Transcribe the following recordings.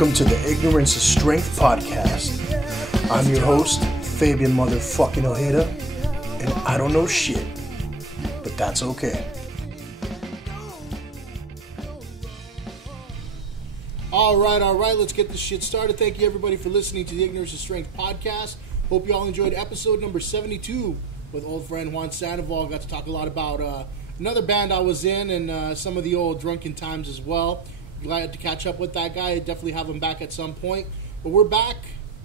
Welcome to the Ignorance is Strength podcast. I'm your host, Fabian motherfucking Ojeda, and I don't know shit, but that's okay. All right, let's get this shit started. Thank you everybody for listening to the Ignorance is Strength podcast. Hope you all enjoyed episode number 72 with old friend Juan Sandoval. Got to talk a lot about another band I was in and some of the old drunken times as well. Glad to catch up with that guy. Definitely have him back at some point. But we're back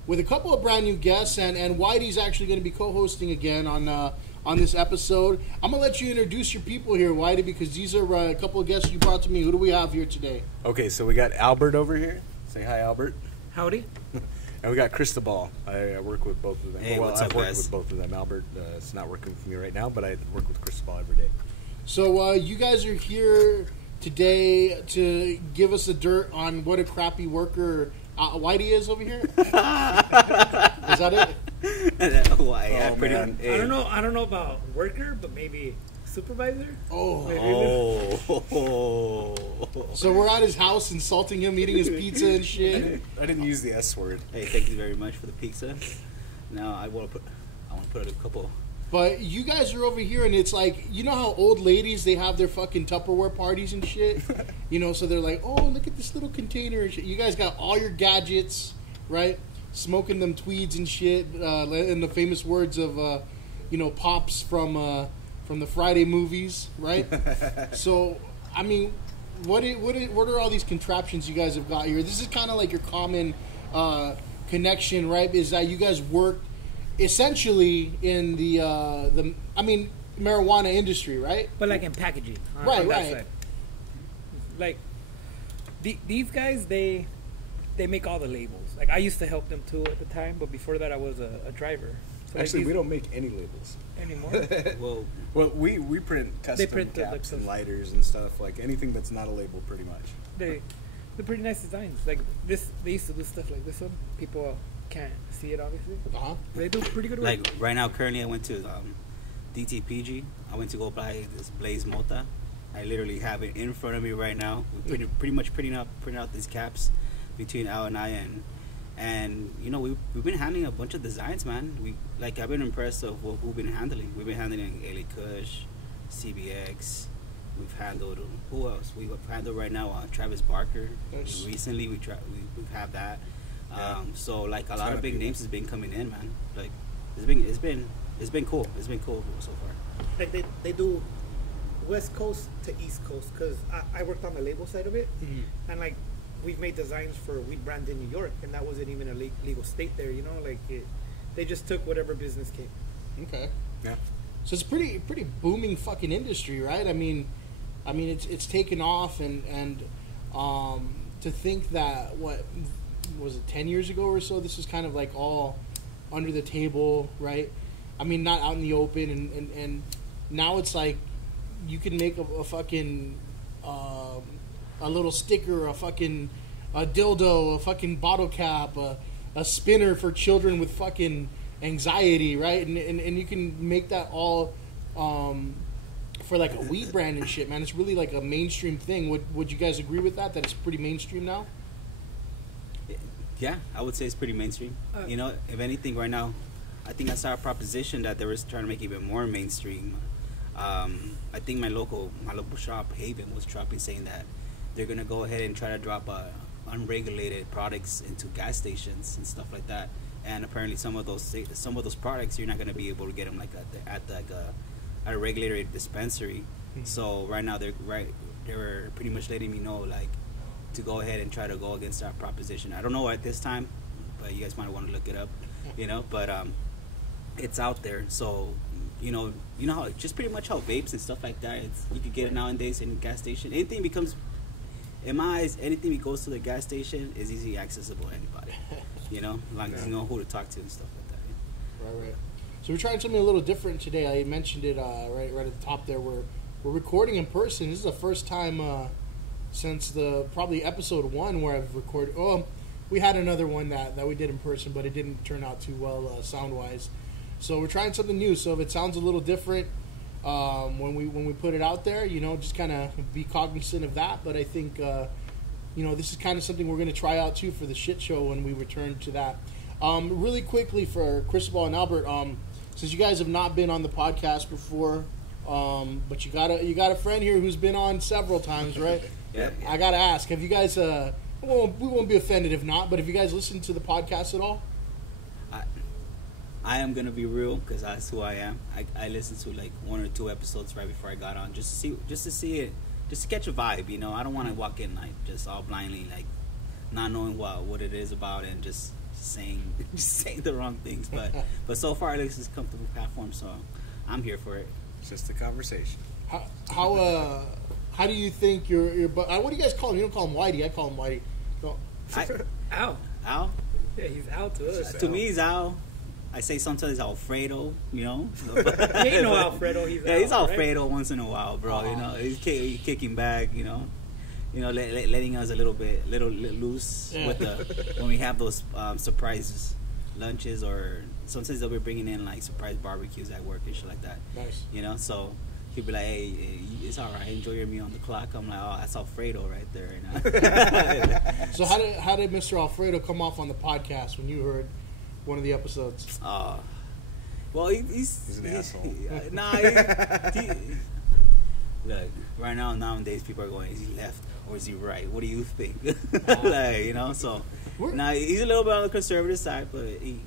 with a couple of brand new guests, and Whitey's actually going to be co-hosting again on this episode. I'm going to let you introduce your people here, Whitey, because these are a couple of guests you brought to me. Who do we have here today? Okay, so we got Albert over here. Say hi, Albert. Howdy. And we got Cristobal. I work with both of them. Hey, what's up, I work guys? with both of them. Albert is not working for me right now, but I work with Cristobal every day. So you guys are here today to give us the dirt on what a crappy worker Whitey is over here. Is that it? Why? Oh, man. I don't know. I don't know about worker, but maybe supervisor. Oh. So we're at his house insulting him, eating his pizza and shit. I didn't use the S word. Hey, thank you very much for the pizza. Now I want to put a couple. But you guys are over here, and it's like, you know how old ladies, they have their fucking Tupperware parties and shit? You know, so they're like, oh, look at this little container and shit. You guys got all your gadgets, right? Smoking them tweeds and shit, in the famous words of, Pops from the Friday movies, right? So, I mean, what are all these contraptions you guys have got here? This is kind of like your common connection, right? Is that you guys work essentially in the marijuana industry, right? But like in packaging, right. Side. Like these guys, they make all the labels. Like I used to help them too at the time, but before that, I was a driver. So Actually, we don't make any labels anymore. well, we print custom caps and lighters and stuff, like anything that's not a label, pretty much. They're pretty nice designs. Like this, they used to do stuff like this one. People can't see it, obviously. They do pretty good work. Like right now, currently, I went to DTPG. I went to go buy this Blaze Mota. I literally have it in front of me right now. We're pretty much printing out these caps between Al and I, and we've been handling a bunch of designs, man. I've been impressed of what we've been handling. We've been handling Ailey Kush, CBX. We've handled who else? We've handled right now Travis Barker. Nice. Recently, we've had that. So like a lot of big names has been coming in, man. Like it's been cool. It's been cool so far. Like they do West Coast to East Coast, because I worked on the label side of it, and like we've made designs for weed brand in New York, and that wasn't even a legal state there. They just took whatever business came. Okay. Yeah. So it's pretty booming fucking industry, right? I mean it's taken off, and to think that what was it 10 years ago or so, this is kind of like all under the table, right? I mean, not out in the open, and now it's like you can make a fucking a little sticker, a fucking dildo, a fucking bottle cap, a spinner for children with fucking anxiety, right? And you can make that all for like a weed brand and shit, man. It's really like a mainstream thing. Would you guys agree with that it's pretty mainstream now? Yeah, I would say it's pretty mainstream. If anything, right now, I think I saw a proposition that they were trying to make it even more mainstream. I think my local shop, Haven, was dropping, saying that they're gonna go ahead and try to drop unregulated products into gas stations and stuff like that. And apparently, some of those products you're not gonna be able to get them like at a regulated dispensary. Mm-hmm. So right now, they were pretty much letting me know like to go ahead and try to go against that proposition. I don't know at this time, but you guys might want to look it up, but it's out there. So, how just pretty much how vapes and stuff like that, you could get it nowadays in a gas station. Anything becomes, in my eyes, anything that goes to the gas station is easily accessible to anybody, as long as you know who to talk to and stuff like that. Right. So we're trying something a little different today. I mentioned it right at the top there. We're recording in person. This is the first time since probably episode 1 where I've recorded. Oh, we had another one that we did in person, but it didn't turn out too well sound wise. So we're trying something new. So if it sounds a little different when we put it out there, just kind of be cognizant of that. But I think this is kind of something we're going to try out too for the shit show when we return to that. Really quickly for Cristobal and Albert, since you guys have not been on the podcast before, but you got a friend here who's been on several times, right? Yeah. I gotta ask, have you guys? We won't be offended if not, but have you guys listened to the podcast at all? I am gonna be real because that's who I am. I listened to like 1 or 2 episodes right before I got on just to see it, just to catch a vibe. I don't want to walk in like just all blindly, like not knowing what it is about and just saying the wrong things. But so far, it's a comfortable platform, so I'm here for it. It's just a conversation. How do you think your what do you guys call him? You don't call him Whitey. I call him Whitey. No. Al. Al? Yeah, he's Al to us. To me, he's Al. I say sometimes Alfredo, He ain't no Alfredo. He's Alfredo right? Once in a while, bro. He's kicking back. Letting us a little loose with when we have those surprise lunches, or sometimes they'll be bringing in like surprise barbecues at work and shit like that. Nice. So he'll be like, "Hey, it's all right. Enjoy your meal on the clock." I'm like, "Oh, that's Alfredo right there." So how did Mr. Alfredo come off on the podcast when you heard one of the episodes? Well, he's an asshole. Look, right nowadays people are going, is he left or is he right? What do you think? So now he's a little bit on the conservative side, but he,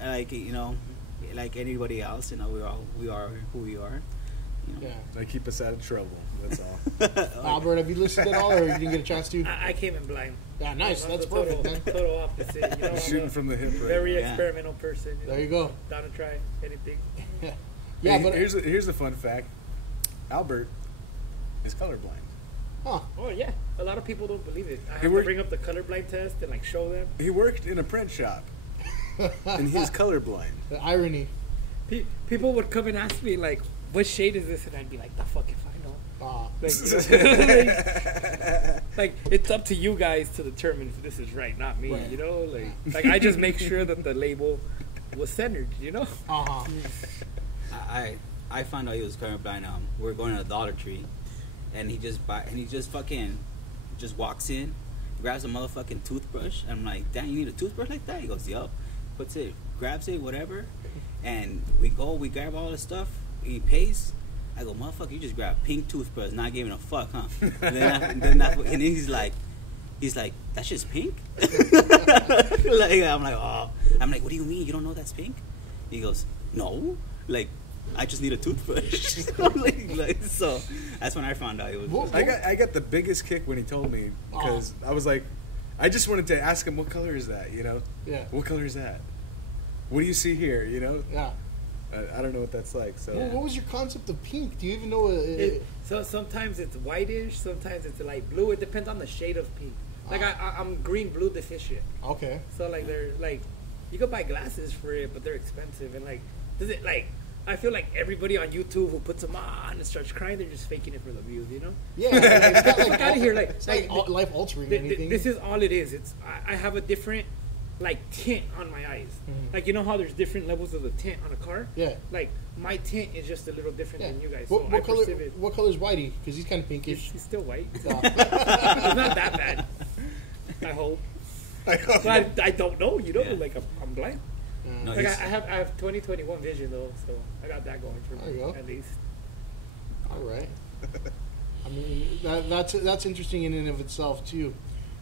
like anybody else, we are who we are. Yeah. They keep us out of trouble. That's all. Albert, have you listened at all, or you didn't get a chance to? I came in blind. Yeah, nice. That's perfect, man. Total opposite. Shooting from the hip. Right? Very experimental person. There you go. Down to try anything. Yeah, hey, but here's a fun fact. Albert is colorblind. Huh. Oh yeah, a lot of people don't believe it. I have to bring up the colorblind test and like show them. He worked in a print shop, and he's colorblind. The irony. People would come and ask me like, "What shade is this?" And I'd be like, "The fuck if I know." Like it's up to you guys to determine if this is right, not me. Right. Like I just make sure that the label was centered. I found out he was colorblind. We're going to the Dollar Tree, and he just walks in, grabs a motherfucking toothbrush, and I'm like, "Damn, you need a toothbrush like that?" He goes, "Yup." Puts it, grabs it, whatever, and we grab all the stuff. He pays. I go, "Motherfucker, you just grab pink toothbrush, not giving a fuck, huh?" and then he's like, "That's just pink." I'm like, "What do you mean? You don't know that's pink?" He goes, "No, I just need a toothbrush." So that's when I found out it was. I got the biggest kick when he told me, because I was like, I just wanted to ask him, what color is that? Yeah. What color is that? What do you see here? Yeah. I don't know what that's like. So what was your concept of pink? Do you even know? So sometimes it's whitish, sometimes it's light blue. It depends on the shade of pink. I'm green blue deficient. Okay. So they're you can buy glasses for it, but they're expensive. And I feel like everybody on YouTube who puts them on and starts crying, they're just faking it for the views, Yeah, it's not like out of here, life altering anything. This is all it is. I have a different tint on my eyes. Mm-hmm. You know how there's different levels of the tint on a car? Yeah. My tint is just a little different than you guys. What color is Whitey? Because he's kind of pinkish. He's still white. It's not that bad. I hope. But I don't know. I'm blind. No, I have 20/21 vision though, so I got that going for me at least. All right. I mean that's interesting in and of itself too.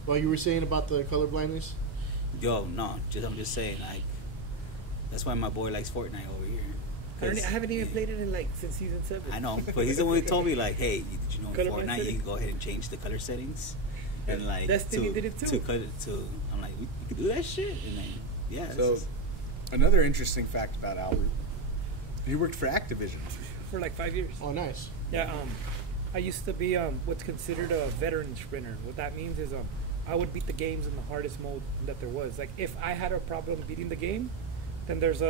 Well, you were saying about the color blindness. I'm just saying that's why my boy likes Fortnite over here. I haven't even played it since season 7. I know, but he's the one who told me hey, did you know in Fortnite you can go ahead and change the color settings and Destiny did it too. I'm like, you can do that shit, and then yeah. So another interesting fact about Albert, he worked for Activision for 5 years. Oh, nice. Yeah. I used to be what's considered a veteran sprinter. What that means is I would beat the games in the hardest mode that there was. If I had a problem beating the game, then there's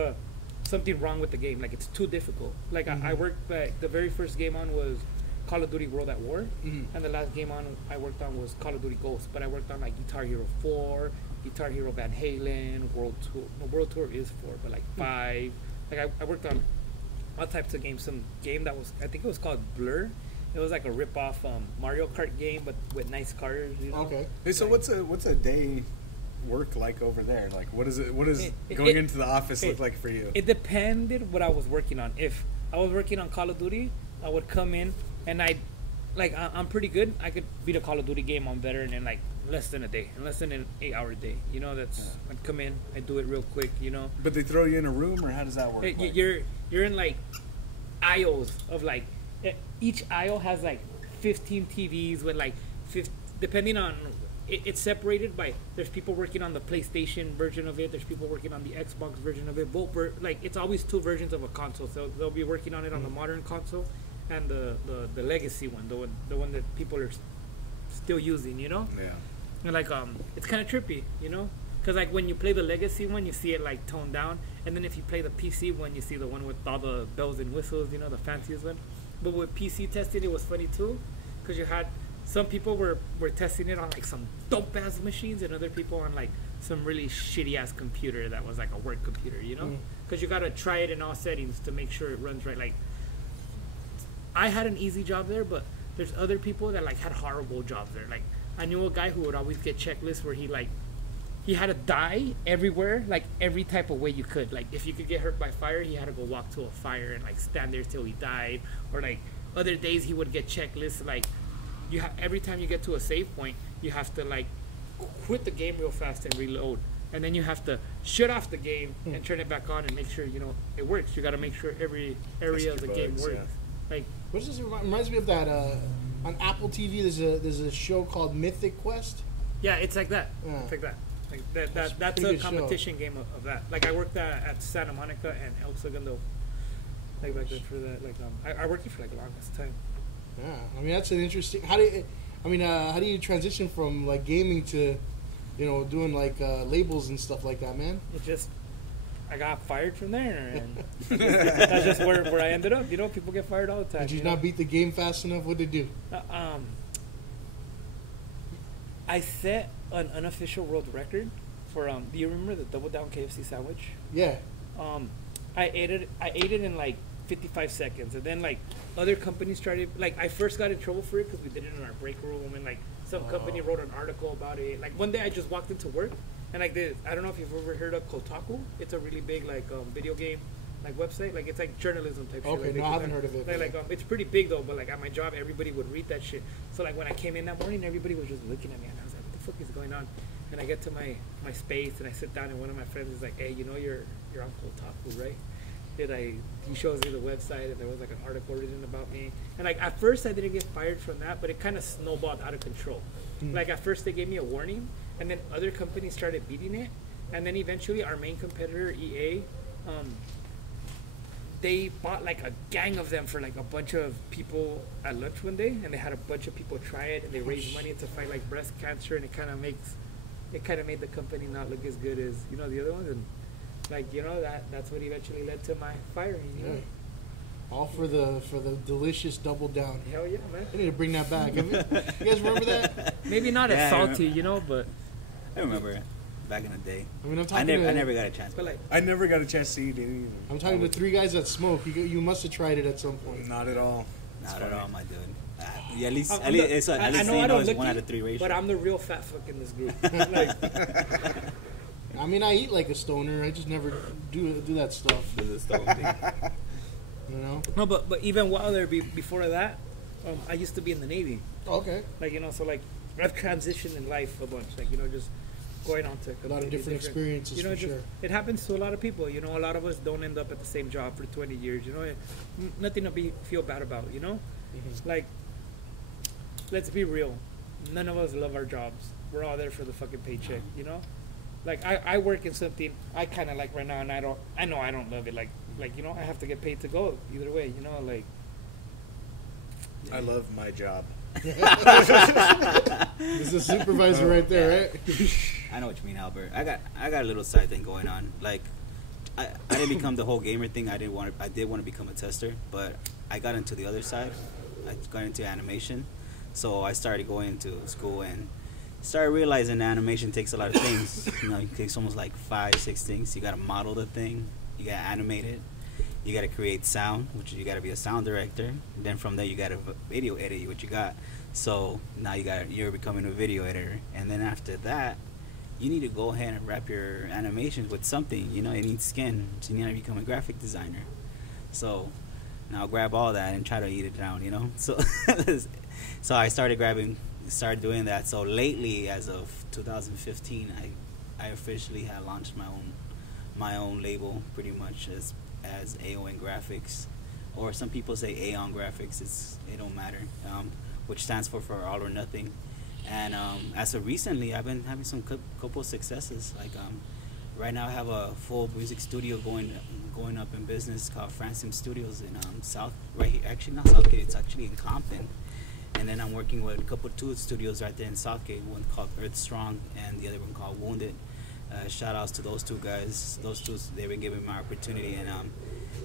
something wrong with the game. It's too difficult. I worked the very first game on was Call of Duty World at War, and the last game I worked on was Call of Duty Ghosts. But I worked on Guitar Hero 4, Guitar Hero Van Halen, World Tour. No, World Tour is 4, but 5. I worked on all types of games. Some game that was, I think it was called Blur. It was like a rip-off Mario Kart game, but with nice cars. You know? Okay. Hey, so what's a day work like over there? Like, what is going into the office look like for you? It depended what I was working on. If I was working on Call of Duty, I would come in and I'm pretty good. I could beat a Call of Duty game on veteran in like less than a day, in less than an 8-hour day. You know, I'd come in, I do it real quick. You know. But they throw you in a room, or how does that work? You're in like aisles of like each aisle has like 15 TVs with like 50, depending on it's separated by there's people working on the PlayStation version of it, there's people working on the Xbox version of it. Both like it's always two versions of a console, so they'll be working on it on the modern console and the legacy one, the one that people are still using, you know. Yeah. And like it's kind of trippy, you know, because like when you play the legacy one, you see it like toned down, and then if you play the PC one, you see the one with all the bells and whistles, you know, the fanciest one. But with PC testing, it was funny too, because you had some people were testing it on like some dope ass machines, and other people on like some really shitty ass computer that was like a work computer, you know, because you gotta try it in all settings to make sure it runs right. Like I had an easy job there, but there's other people that like had horrible jobs there. Like I knew a guy who would always get checklists where he had to die everywhere, like every type of way you could. Like if you could get hurt by fire, he had to go walk to a fire and like stand there till he died. Or like other days he would get checklists like every time you get to a save point, you have to like quit the game real fast and reload, and then you have to shut off the game and turn it back on and make sure it works. You got to make sure every area of the game works. Yeah. Like what does this reminds me of that on Apple TV? There's a show called Mythic Quest. Yeah, it's like that. Yeah. It's like that. Like that's a competition game of that. Like I worked at Santa Monica and El Segundo. Like back then for that. Like I worked here for like the longest time. Yeah, I mean that's an interesting. How do you transition from like gaming to, doing like labels and stuff like that, man? I got fired from there, and that's just where I ended up. People get fired all the time. Did you not beat the game fast enough? What did you do? I set an unofficial world record for do you remember the double down KFC sandwich? Yeah. I ate it in like 55 seconds, and then like other companies started, like I first got in trouble for it because we did it in our break room, and like some company wrote an article about it. Like one day I just walked into work and like this, I don't know if you've ever heard of Kotaku. It's a really big like video game like website, like it's like journalism type shit. Okay, like, no, I haven't heard of it. Like it's pretty big though, but like at my job everybody would read that shit. So like when I came in that morning, everybody was just looking at me and I was like, what the fuck is going on? And I get to my space and I sit down and one of my friends is like, hey, you're on Kotaku, right? He shows me the website and there was like an article written about me, and like at first I didn't get fired from that, but it kind of snowballed out of control. Like at first they gave me a warning, and then other companies started beating it, and then eventually our main competitor EA, they bought like a gang of them for like a bunch of people at lunch one day, and they had a bunch of people try it, and they raised money to fight like breast cancer, and it kind of made the company not look as good as the other ones, and like that's what eventually led to my firing. All for the delicious double down. Hell yeah, man! I need to bring that back. You guys remember that? Maybe not as salty, but I remember back in the day. I mean, I never got a chance. But like, I never got a chance to eat it either. I'm talking to three guys that smoke. You must have tried it at some point. Not at all. Not at all, my dude. At least I know it's look 1 out of 3 ratio. But I'm the real fat fuck in this group. Like, I mean, I eat like a stoner. I just never do that stuff. Do the stone thing. No, but even while there, before that, I used to be in the Navy. Okay. Like so like I've transitioned in life a bunch. Like just going on to a lot of different experiences. For sure. It happens to a lot of people. A lot of us don't end up at the same job for 20 years. Nothing to feel bad about. Mm-hmm. Like, let's be real. None of us love our jobs. We're all there for the fucking paycheck. Like I work in something I kind of like right now, and I know I don't love it. Like I have to get paid to go either way. Like. I love my job. There's a supervisor right there, right? I know what you mean, Albert. I got a little side thing going on. Like, I didn't become the whole gamer thing. I did want to become a tester, but I got into the other side. I got into animation, so I started going to school and started realizing animation takes a lot of things. It takes almost like 5-6 things. You got to model the thing, you got to animate it, You got to create sound, which you got to be a sound director. Then from there, you got to video edit what you got. So now you're becoming a video editor. And then after that, you need to go ahead and wrap your animations with something. You know, it needs skin. So you need to become a graphic designer. So now grab all that and try to eat it down, you know? So so I started doing that. So lately, as of 2015, I officially had launched my own label, pretty much as AON Graphics, or some people say Aeon Graphics. It don't matter, which stands for All or Nothing. And as of recently, I've been having some couple successes. Like right now, I have a full music studio going up in business called Fransim Studios in right here. Actually, not Southgate. It's actually in Compton. And then I'm working with two studios right there in Southgate. One called Earth Strong, and the other one called Wounded. Shout outs to those two guys. Those two, they've been giving me my opportunity,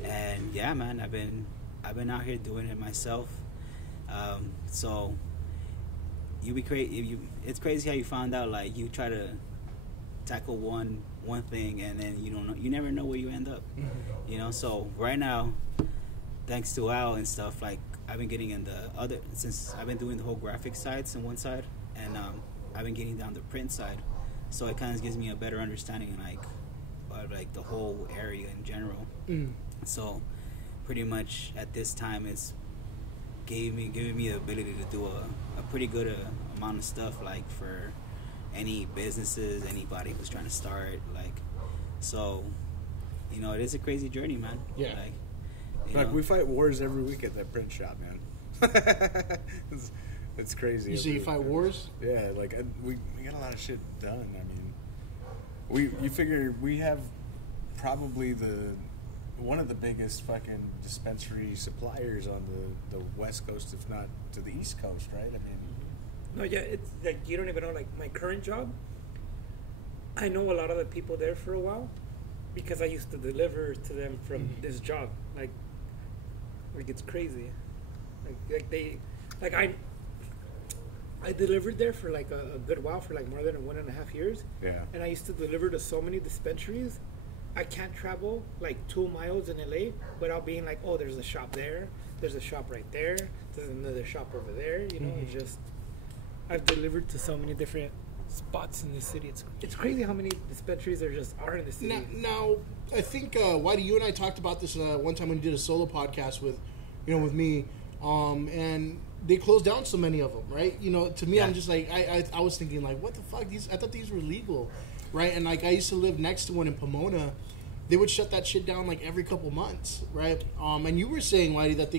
and yeah, man, I've been out here doing it myself. So it's crazy how you found out, like, you try to tackle one thing, and then you never know where you end up. You know, so right now, thanks to Al and stuff, like, I've been getting in since I've been doing the whole graphic sides on one side, and I've been getting down the print side. So it kind of gives me a better understanding, like the whole area in general. So pretty much at this time, it's giving me the ability to do a pretty good amount of stuff, like for any businesses, anybody who's trying to start, like. So, it is a crazy journey, man. Yeah. Like we fight wars every week at that print shop, man. It's crazy. You say you fight wars? Yeah, like we get a lot of shit done. I mean, you figure we have probably one of the biggest fucking dispensary suppliers on the West Coast, if not to the East Coast, right? I mean, no, yeah, it's like you don't even know. Like my current job, I know a lot of the people there for a while because I used to deliver to them from this job. Like it's crazy. I delivered there for like a good while, for like more than 1.5 years. Yeah. And I used to deliver to so many dispensaries. I can't travel like 2 miles in LA without being like, oh, there's a shop there, there's a shop right there, there's another shop over there. You know, it's just, I've delivered to so many different spots in the city. It's crazy how many dispensaries there just are in the city. Now I think Whitey, you and I talked about this one time when you did a solo podcast with me, and they closed down so many of them, right? To me, I'm just like, I was thinking, like, what the fuck? I thought these were legal, right? And like, I used to live next to one in Pomona. They would shut that shit down like every couple months, right? And you were saying, Whitey, that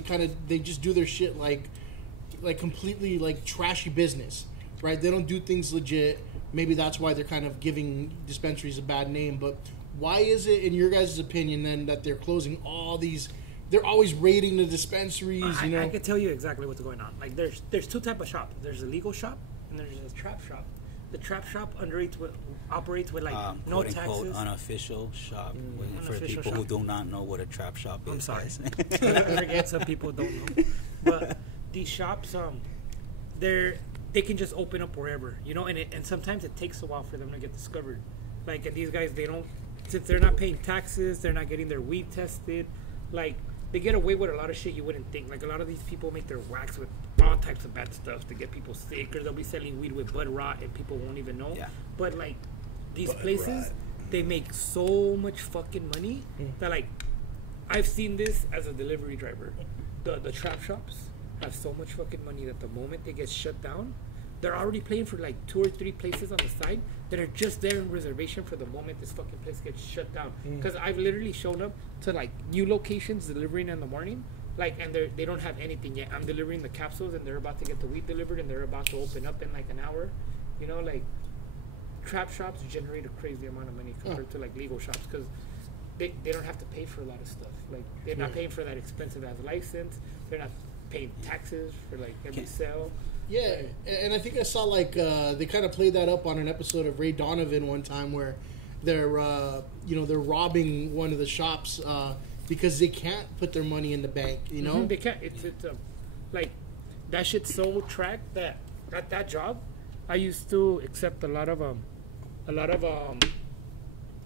they just do their shit like completely like trashy business, right? They don't do things legit. Maybe that's why they're kind of giving dispensaries a bad name. But why is it, in your guys' opinion, then, that they're closing all these? They're always raiding the dispensaries, I can tell you exactly what's going on. Like, there's two type of shops. There's a legal shop and there's a trap shop. The trap shop operates with like no taxes. Quote, unofficial shop for unofficial people shop. who do not know what a trap shop is. I'm sorry. Forget, some people don't know. But these shops, they can just open up wherever, and sometimes it takes a while for them to get discovered. Like, and these guys, since they're not paying taxes, they're not getting their weed tested. Like, they get away with a lot of shit you wouldn't think. Like, a lot of these people make their wax with all types of bad stuff to get people sick, or they'll be selling weed with bud rot and people won't even know. Yeah. But like, these places, they make so much fucking money that, like, I've seen this as a delivery driver. The trap shops have so much fucking money that the moment they get shut down, they're already paying for like 2 or 3 places on the side that are just there in reservation for the moment this fucking place gets shut down. Because I've literally shown up to like new locations delivering in the morning, like, and they don't have anything yet. I'm delivering the capsules and they're about to get the weed delivered and they're about to open up in like an hour. Like, trap shops generate a crazy amount of money compared to like legal shops, because they don't have to pay for a lot of stuff. Like, they're not paying for that expensive ass license. They're not paying taxes for like every sale. Yeah, and I think I saw like they kind of played that up on an episode of Ray Donovan one time, where they're they're robbing one of the shops because they can't put their money in the bank. They can't. It's like, that shit's so tracked that at that job, I used to accept a lot of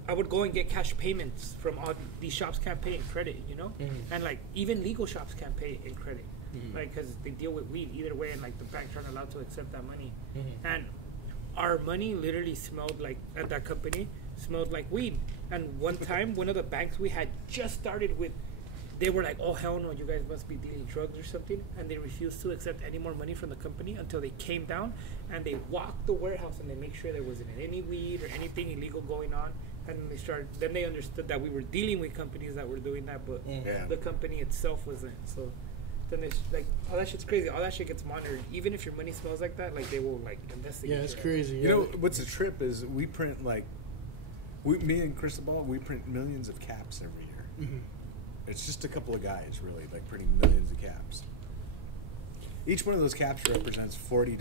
I would go and get cash payments from all these shops can't pay in credit, you know, and like even legal shops can't pay in credit, like because they deal with weed either way, and like the banks aren't allowed to accept that money, and our money literally smelled like at that company smelled like weed. And one time, one of the banks we had just started with, they were like, "Oh hell no, you guys must be dealing drugs or something," and they refused to accept any more money from the company until they came down and they walked the warehouse and they make sure there wasn't any weed or anything illegal going on. And then they started. Then they understood that we were dealing with companies that were doing that, but the company itself wasn't. So then they like all that shit's crazy. All that shit gets monitored. Even if your money smells like that, like they will like investigate. Yeah, it's crazy. You know what's a trip is we print like me and Cristobal, we print millions of caps every year. It's just a couple of guys really like printing millions of caps. Each one of those caps represents $40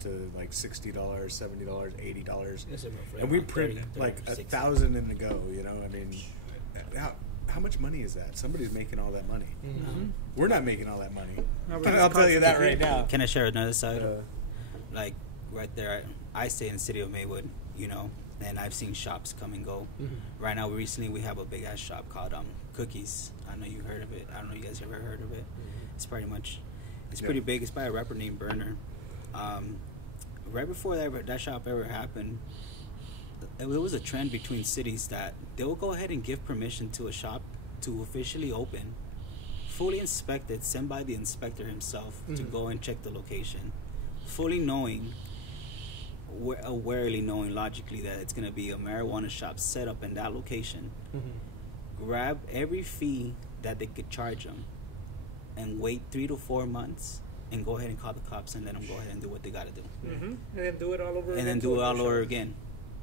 to like $60, $70, $80, and we print like 1,000 in the go. You know, I mean, how much money is that? Somebody's making all that money. We're not making all that money. I'll tell you that right now. Can I share another side? Like right there, I stay in the city of Maywood, you know, and I've seen shops come and go. Right now, recently we have a big ass shop called Cookies. I know you heard of it. I don't know if you guys ever heard of it. It's pretty much. It's pretty big. It's by a rapper named Burner. Right before that shop ever happened, there was a trend between cities that they will go ahead and give permission to a shop to officially open, fully inspected, sent by the inspector himself to go and check the location, fully knowing, awarely knowing logically that it's going to be a marijuana shop set up in that location, grab every fee that they could charge them, and wait 3 to 4 months and go ahead and call the cops and let them go ahead and do what they got to do. And then do it all over again. And then do it all over again.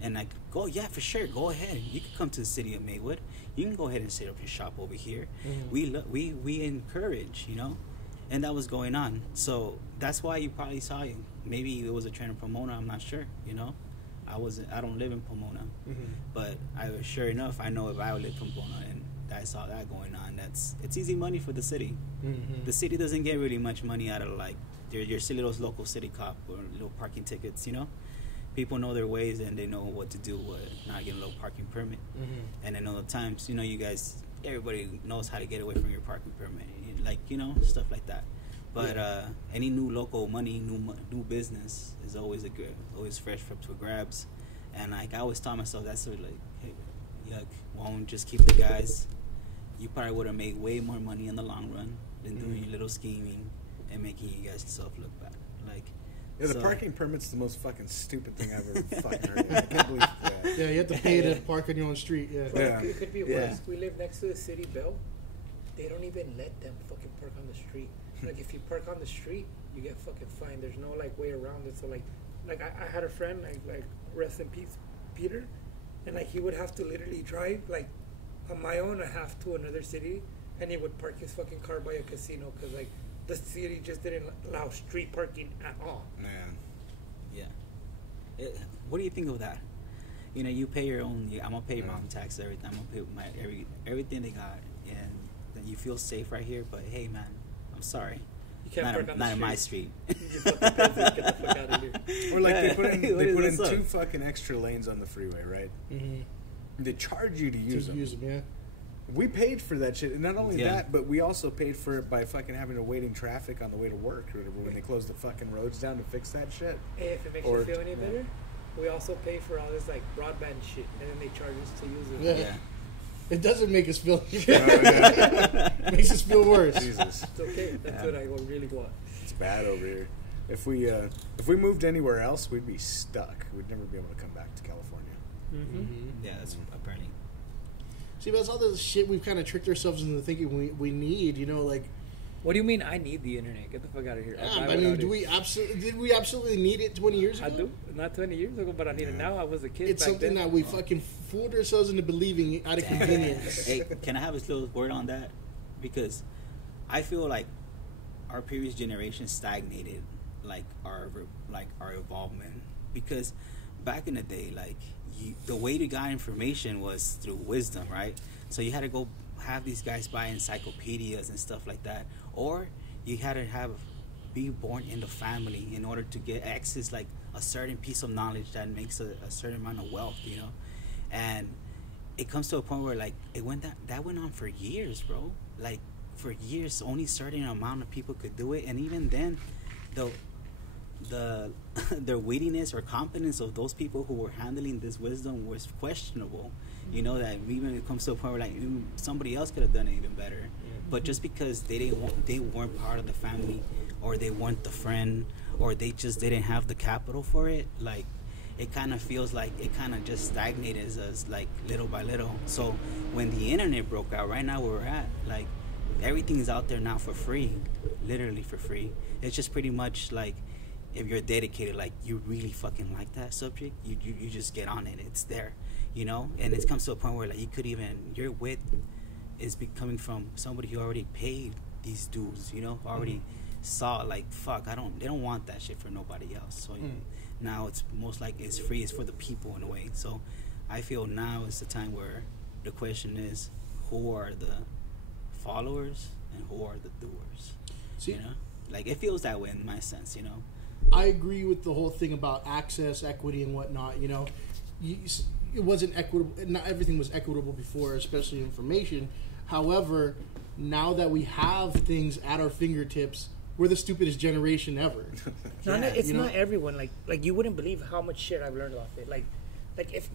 And like, yeah, for sure, go ahead. You can come to the city of Maywood. You can go ahead and set up your shop over here. We encourage, you know. And that was going on. So that's why you probably saw you. Maybe it was a trend in Pomona, I'm not sure, you know. I don't live in Pomona. But sure enough, I know if I lived in Pomona and I saw that going on, it's easy money for the city. The city doesn't get really much money out of like your silly little local city cop or little parking tickets, you know. People know their ways and they know what to do with not getting a little parking permit. And I know the times, you know, you guys, everybody knows how to get away from your parking permit, like, you know, stuff like that. But any new local money, new business is always always fresh up for grabs. And like I always tell myself, that's sort of like, hey, yuck, won't just keep the guys. You probably would have made way more money in the long run than doing your little scheming and making you guys yourself look bad. Like, yeah, the parking permit's the most fucking stupid thing I've ever fucking heard. I can't believe that. Yeah, you have to pay to park on your own street. Yeah, it could be worse. We live next to the city bell. They don't even let them fucking park on the street. Like if you park on the street, you get fucking fined. There's no like way around it. So like I had a friend like rest in peace, Peter, and like he would have to literally drive like a mile and a half to another city, and he would park his fucking car by a casino because like the city just didn't allow street parking at all. Man. Yeah. What do you think of that? You know, you pay your own. I'm gonna pay mountain tax every time. I'm gonna pay everything they got, and then you feel safe right here. But hey, man, I'm sorry. You can't park on the street. Not in my street. You fucking peasant, get the fuck out of here. Or like they put in 2 fucking extra lanes on the freeway, right? They charge you to use them. Yeah. We paid for that shit. And not only that, but we also paid for it by fucking having to wait in traffic on the way to work or whatever when they closed the fucking roads down to fix that shit. Hey, if it makes you feel any better, we also pay for all this like broadband shit, and then they charge us to use it. Yeah. It doesn't make us feel it makes us feel worse. Jesus. It's okay. That's what I really want. It's bad over here. If we moved anywhere else, we'd be stuck. We'd never be able to come back to California. Yeah, that's apparently. See, that's all the shit we've kind of tricked ourselves into thinking we need. You know, like. What do you mean? I need the internet. Get the fuck out of here. I mean, did we absolutely need it 20 years ago? I do. Not 20 years ago, but I need it now. I was a kid. It's back something then. that we fucking fooled ourselves into believing out of convenience. Hey, can I have a little word on that? Because I feel like our previous generation stagnated, like our involvement. Because back in the day, like the way to get information was through wisdom, right? So you had to go have these guys buy encyclopedias and stuff like that, or you had to be born in the family in order to get access like a certain piece of knowledge that makes a certain amount of wealth, you know. And it comes to a point where like that went on for years, bro. Like for years, only certain amount of people could do it, and even then, the their wittiness or competence of those people who were handling this wisdom was questionable. You know, that even it comes to a point where like somebody else could have done it even better, but just because they weren't part of the family, or they weren't the friend, or they just didn't have the capital for it, like it kind of feels like it kind of just stagnated as like little by little. So when the internet broke out, right now where we're at, like everything is out there now for free, literally for free. It's just pretty much like if you're dedicated, like you really fucking like that subject, you just get on it. It's there, you know. And it comes to a point where like you could even, your wit is becoming from somebody who already paid these dues, you know, already saw like fuck, they don't want that shit for nobody else. So now it's most like it's free, it's for the people in a way. So I feel now is the time where the question is, who are the followers and who are the doers? See, you know, like it feels that way in my sense, you know. I agree with the whole thing about access, equity, and whatnot. You know, it wasn't equitable. Not everything was equitable before, especially information. However, now that we have things at our fingertips, we're the stupidest generation ever. It's not everyone. Like you wouldn't believe how much shit I've learned off it. Like if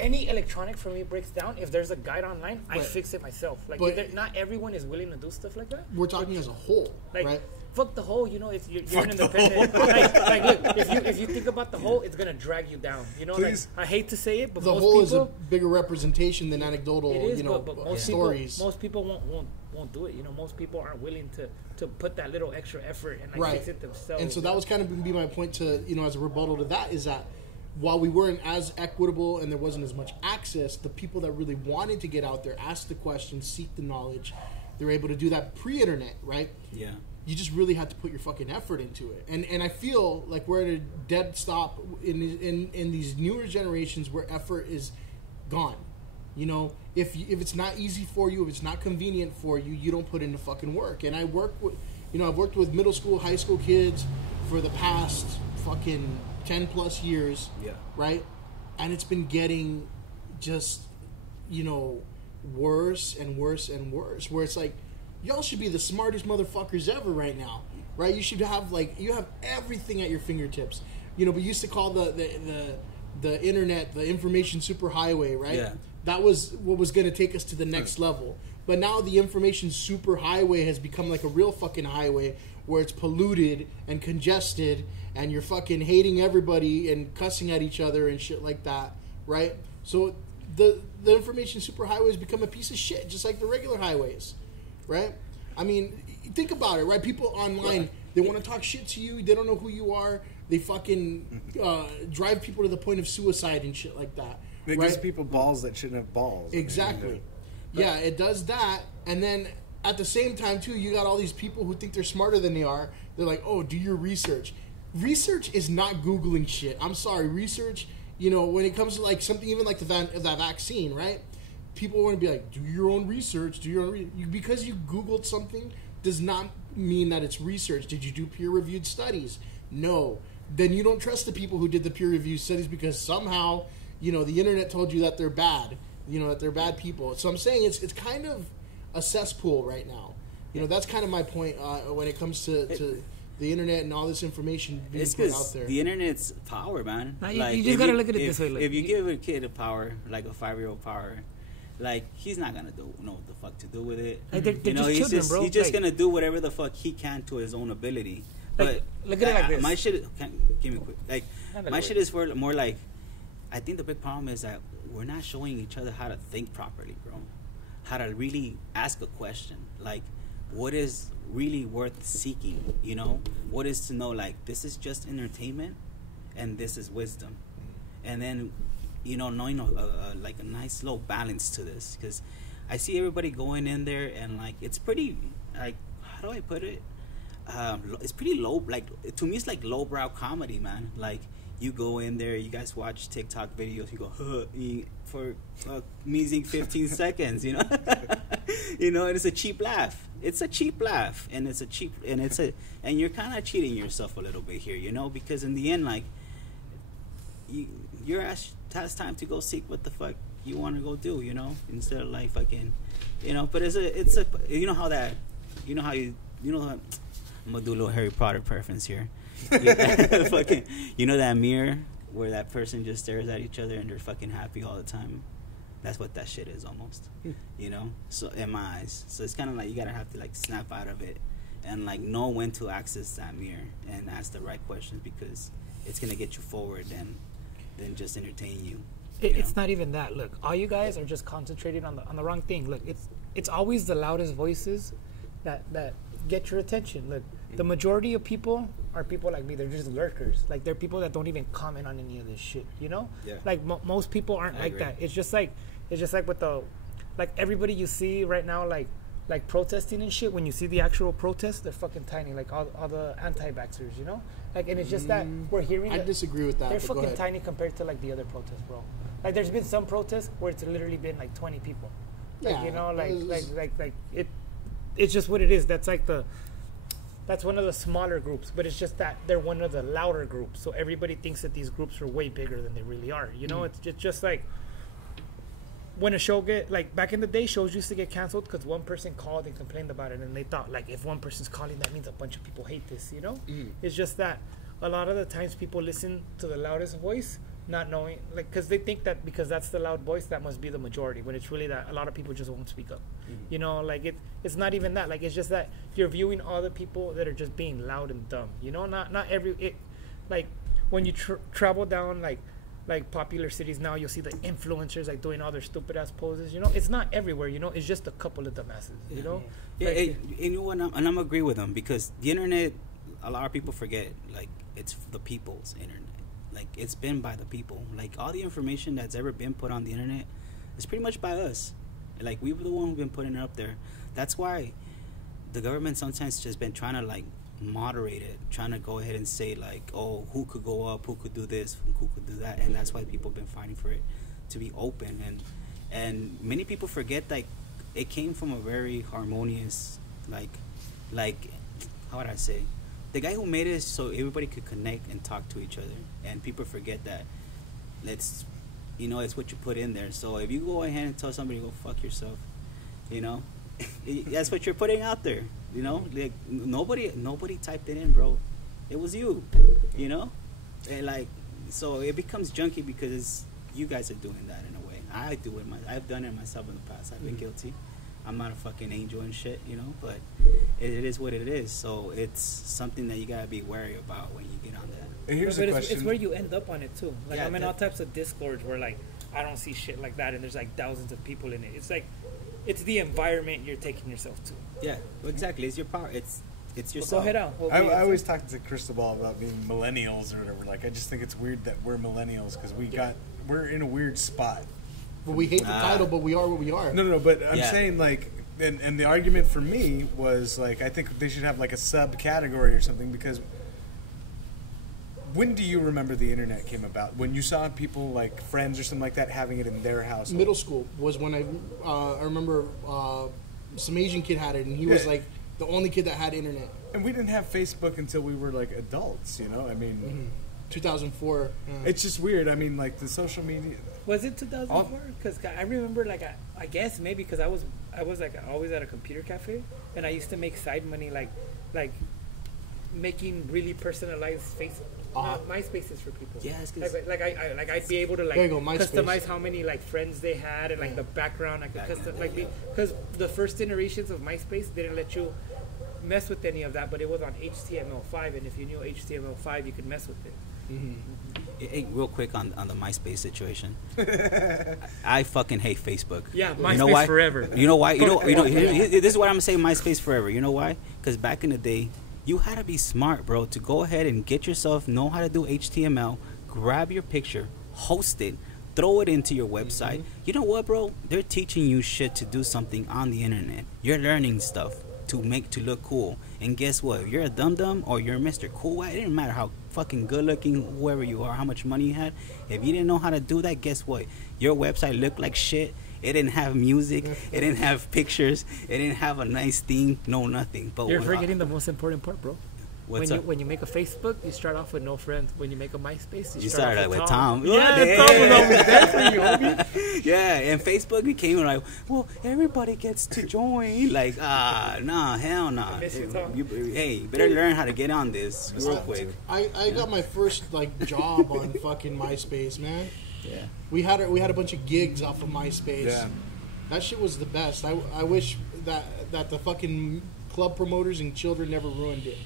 any electronic for me breaks down, if there's a guide online, I fix it myself. Like not everyone is willing to do stuff like that. We're talking as a whole, like, right? Fuck the whole, you know. If you're an independent, like look, if you think about the whole, it's gonna drag you down. You know, like, I hate to say it, but the most whole people, is a bigger representation than anecdotal. It is, you know, but most stories. Most people won't do it. You know, most people aren't willing to put that little extra effort and like fix it themselves. And so that was kind of be my point to, you know, as a rebuttal to that, is that while we weren't as equitable and there wasn't as much access, the people that really wanted to get out there, ask the questions, seek the knowledge, they're able to do that pre-internet, right? Yeah. You just really have to put your fucking effort into it. And I feel like we're at a dead stop in these newer generations where effort is gone. You know, if it's not easy for you, if it's not convenient for you, you don't put in the fucking work. And I've worked with middle school, high school kids for the past fucking 10 plus years. Yeah. Right? And it's been getting just, you know, worse and worse and worse, where it's like, y'all should be the smartest motherfuckers ever right now, right? You should have you have everything at your fingertips, you know. We used to call the internet the information superhighway, right? Yeah. That was what was going to take us to the next level. But now the information superhighway has become like a real fucking highway where it's polluted and congested, and you're fucking hating everybody and cussing at each other and shit like that, right? So the information superhighway has become a piece of shit, just like the regular highways. Right? I mean, think about it, right? People online, they want to talk shit to you. They don't know who you are. They fucking drive people to the point of suicide and shit like that. It gives people balls that shouldn't have balls. Exactly. Yeah, it does that. And then at the same time, too, you got all these people who think they're smarter than they are. They're like, oh, do your research. Research is not Googling shit. I'm sorry. Research, you know, when it comes to like something even like the vaccine, right? People want to be like, do your own research, because you Googled something does not mean that it's research. Did you do peer-reviewed studies? No. Then you don't trust the people who did the peer-reviewed studies because somehow, you know, the internet told you that they're bad, you know, that they're bad people. So I'm saying it's kind of a cesspool right now. You know, that's kind of my point when it comes to the internet and all this information being put out there. The internet's power, man. Now, you just got to look at it this way. Like, if you give a kid a power, like a 5-year-old power, like, he's not gonna know what the fuck to do with it. Like they're he's children, bro. He's just gonna do whatever the fuck he can to his own ability. But look at it like this. My shit, give me a quick. Like, my shit is for more like, I think the big problem is that we're not showing each other how to think properly, bro. How to really ask a question. Like, what is really worth seeking, you know? What is to know, like, this is just entertainment and this is wisdom. And then, you know, knowing like a nice low balance to this, because I see everybody going in there and like it's pretty, like, how do I put it? It's pretty low. Like, to me, it's like lowbrow comedy, man. Like, you go in there, you guys watch TikTok videos, you go for amusing 15 seconds, you know, you know, and it's a cheap laugh. It's a cheap laugh, and and you're kind of cheating yourself a little bit here, you know, because in the end, like, your ass has time to go seek what the fuck you want to go do, you know, instead of like fucking, you know. But it's a, you know how that, you know how you know. I'm gonna do a little Harry Potter preference here. Fucking, you know that mirror where that person just stares at each other and they're fucking happy all the time. That's what that shit is almost, you know. So in my eyes, so it's kind of like you gotta have to like snap out of it and like know when to access that mirror and ask the right questions, because it's gonna get you forward than just entertain you. It's not even that. Look, all you guys are just concentrating on the wrong thing. Look, it's always the loudest voices that get your attention. Look, the majority of people are people like me. They're just lurkers. Like, they're people that don't even comment on any of this shit. You know? Yeah. Like most people aren't I like agree. that. It's just like with the, like, everybody you see right now, like protesting and shit. When you see the actual protests, they're fucking tiny. Like all the anti-vaxxers, you know? Like, and it's just that we're hearing. I disagree with that. They're but go fucking ahead. tiny compared to like the other protests, bro. Like, there's been some protests where it's literally been like 20 people. Like, Yeah, you know, like it's- it's just what it is. That's like that's one of the smaller groups, but it's just that they're one of the louder groups. So everybody thinks that these groups are way bigger than they really are. You know, it's just like when a show like back in the day, shows used to get canceled because one person called and complained about it, and they thought like, if one person's calling, that means a bunch of people hate this. You know, it's just that a lot of the times people listen to the loudest voice, not knowing, like, because they think that because that's the loud voice, that must be the majority, when it's really that a lot of people just won't speak up. You know, like, it's not even that. Like, it's just that you're viewing all the people that are just being loud and dumb. You know, not like when you travel down like popular cities now, you'll see the influencers like doing all their stupid ass poses. You know, it's not everywhere. You know, it's just a couple of dumbasses. You know, Yeah, like, and you know what? And I'm agree with them, because the internet, a lot of people forget, like, it's the people's internet. Like, it's been by the people. Like, all the information that's ever been put on the internet is pretty much by us. Like, we were the one who've been putting it up there. That's why the government sometimes just been trying to like moderate it, trying to go ahead and say like, oh, who could go up, who could do this, who could do that, and that's why people have been fighting for it to be open. And many people forget, like, it came from a very harmonious, like how would I say, the guy who made it so everybody could connect and talk to each other, and people forget that it's, you know, it's what you put in there. So if you go ahead and tell somebody to go fuck yourself, you know, that's what you're putting out there. You know, like, nobody typed it in, bro. It was you. You know, and like, so it becomes junky because you guys are doing that in a way. I do it. I've done it myself in the past. I've been guilty. I'm not a fucking angel and shit, you know, but it is what it is. So it's something that you gotta be wary about when you get on that. And here's but a question. it's where you end up on it too. Like, Yeah, I'm in all types of discords where like I don't see shit like that, and there's like thousands of people in it. It's like, it's the environment you're taking yourself to. Yeah, well, exactly. It's your power. It's Well, yourself. go ahead out. I always talk to Cristobal about being millennials or whatever. Like, I just think it's weird that we're millennials because we're in a weird spot. But we hate the title, but we are what we are. No, but I'm Yeah. saying, like, and the argument for me was, like, I think they should have, like, a subcategory or something, because when do you remember the internet came about? When you saw people, like, friends or something like that having it in their house? Middle school was when I remember some Asian kid had it, and he was Yeah. like the only kid that had internet. And we didn't have Facebook until we were, like, adults, you know? I mean, 2004. it's just weird. I mean, like, the social media... Was it 2004? Because I remember, like, I guess maybe because I was like always at a computer cafe, and I used to make side money like making really personalized MySpaces for people. Yeah, it's 'cause- like I'd be able to like There you go, MySpace. customize how many like friends they had and like the background. I could custom because the first iterations of MySpace didn't let you mess with any of that, but it was on HTML5, and if you knew HTML5, you could mess with it. Hey, real quick on the MySpace situation. I fucking hate Facebook. Yeah, You know MySpace why? forever. You know why? This is what I'm gonna say. MySpace forever. You know why? Because back in the day, you had to be smart, bro, to go ahead and get yourself, know how to do HTML, grab your picture, host it, throw it into your website. You know what, bro? They're teaching you shit to do something on the internet. You're learning stuff to look cool. And guess what? If you're a dum-dum or you're Mr. Cool, it didn't matter how fucking good looking, whoever you are, how much money you had. If you didn't know how to do that, guess what? Your website looked like shit. It didn't have music. It didn't have pictures. It didn't have a nice theme. No, nothing. But You're forgetting the most important part, bro. What's when up? you make a Facebook, you start off with no friends. When you make a MySpace, You start started off with Tom. Yeah, Yeah. Tom was always there for you, homie. Yeah, and Facebook became like, well, everybody gets to join. Like, nah, hell nah. miss you, Tom. Hey, you better learn how to get on this real quick. I got my first like job on fucking MySpace, man. Yeah. We had a bunch of gigs off of MySpace. Yeah. That shit was the best. I wish that the fucking club promoters and children never ruined it.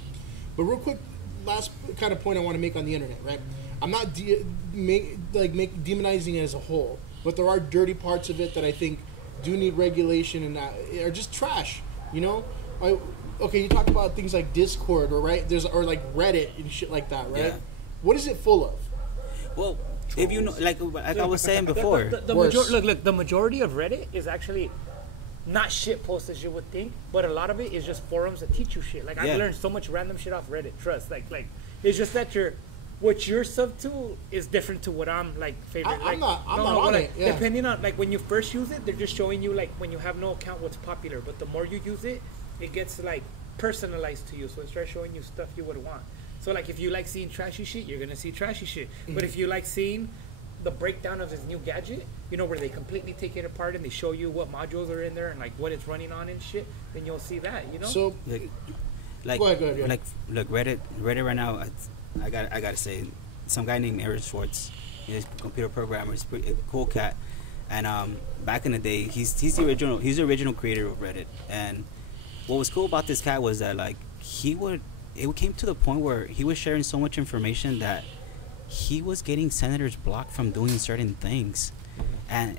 But real quick, last kind of point I want to make on the internet, right? I'm not demonizing it as a whole, but there are dirty parts of it that I think do need regulation and that are just trash. You know, okay, you talk about things like Discord or or like Reddit and shit like that, right? Yeah. What is it full of? Well, if you know, like I was saying before, Look, the majority of Reddit is actually not shit posts as you would think, but a lot of it is just forums that teach you shit. Like Yeah. I've learned so much random shit off Reddit. Trust, like it's just that what you're sub to is different to what I'm like favorite. I'm not on like, it, yeah. Depending on like when you first use it, they're just showing you like when you have no account what's popular. But the more you use it, it gets like personalized to you. So it starts showing you stuff you would want. So like if you like seeing trashy shit, you're gonna see trashy shit. But if you like seeing the breakdown of this new gadget, you know, where they completely take it apart and they show you what modules are in there and like what it's running on and shit, then you'll see that, you know. So like Go ahead, yeah. like look, Reddit right now, I gotta say, some guy named Aaron Schwartz, he's a computer programmer, he's a cool cat, and back in the day, he's the original creator of Reddit. And what was cool about this cat was that like it came to the point where he was sharing so much information that he was getting senators blocked from doing certain things. And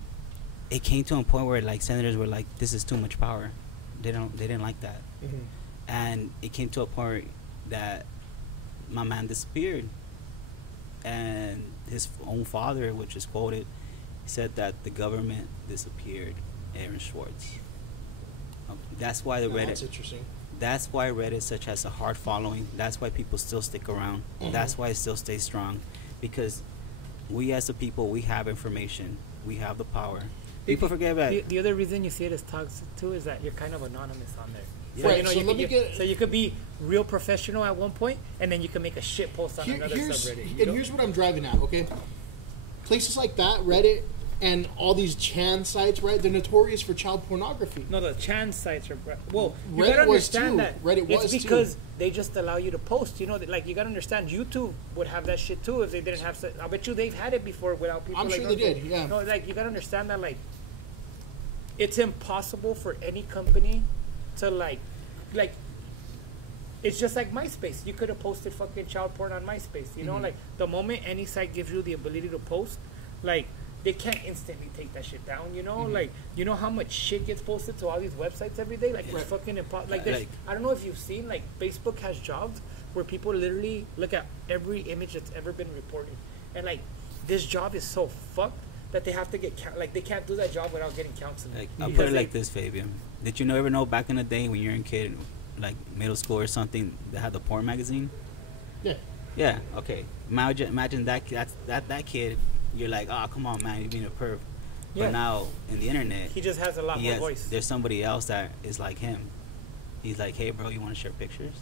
it came to a point where like senators were like, this is too much power. They didn't like that. And it came to a point that my man disappeared, and his own father, which is quoted, said that the government disappeared Aaron Schwartz. That's why That's interesting. That's why Reddit such has a hard following. That's why people still stick around. That's why it still stays strong, because we as a people, we have information, we have the power. People forget that. The other reason you see it as toxic too is that you're kind of anonymous on there. Yeah. So, Right, you know, so you could be real professional at one point, and then you can make a shit post on another subreddit. You know? Here's what I'm driving at, okay? Places like that, Reddit, and all these Chan sites, right? They're notorious for child pornography. No, the Chan sites are well. You Reddit gotta was understand too. that Reddit was it's too. because they just allow you to post. You know, like you gotta understand. YouTube would have that shit too if they didn't have. I bet you they've had it before without people. I'm like sure they us. did, yeah. No, like you gotta understand that like it's impossible for any company to like. It's just like MySpace. You could have posted fucking child porn on MySpace. You know, like the moment any site gives you the ability to post, like they can't instantly take that shit down. You know, like you know how much shit gets posted to all these websites every day. Like it's fucking impossible. Like there's, I don't know if you've seen like Facebook has jobs where people literally look at every image that's ever been reported, and like this job is so fucked that they have to get like they can't do that job without getting counseling. Like, I'll put it like this, Fabian. Did you ever know back in the day when you were a kid, like middle school or something, they had the porn magazine? Yeah. Yeah. Okay. Imagine that kid. You're like, oh, come on, man, you're being a perv. Yeah. But now in the internet, He just has a lot more voice. there's somebody else that is like him. He's like, hey, bro, you want to share pictures?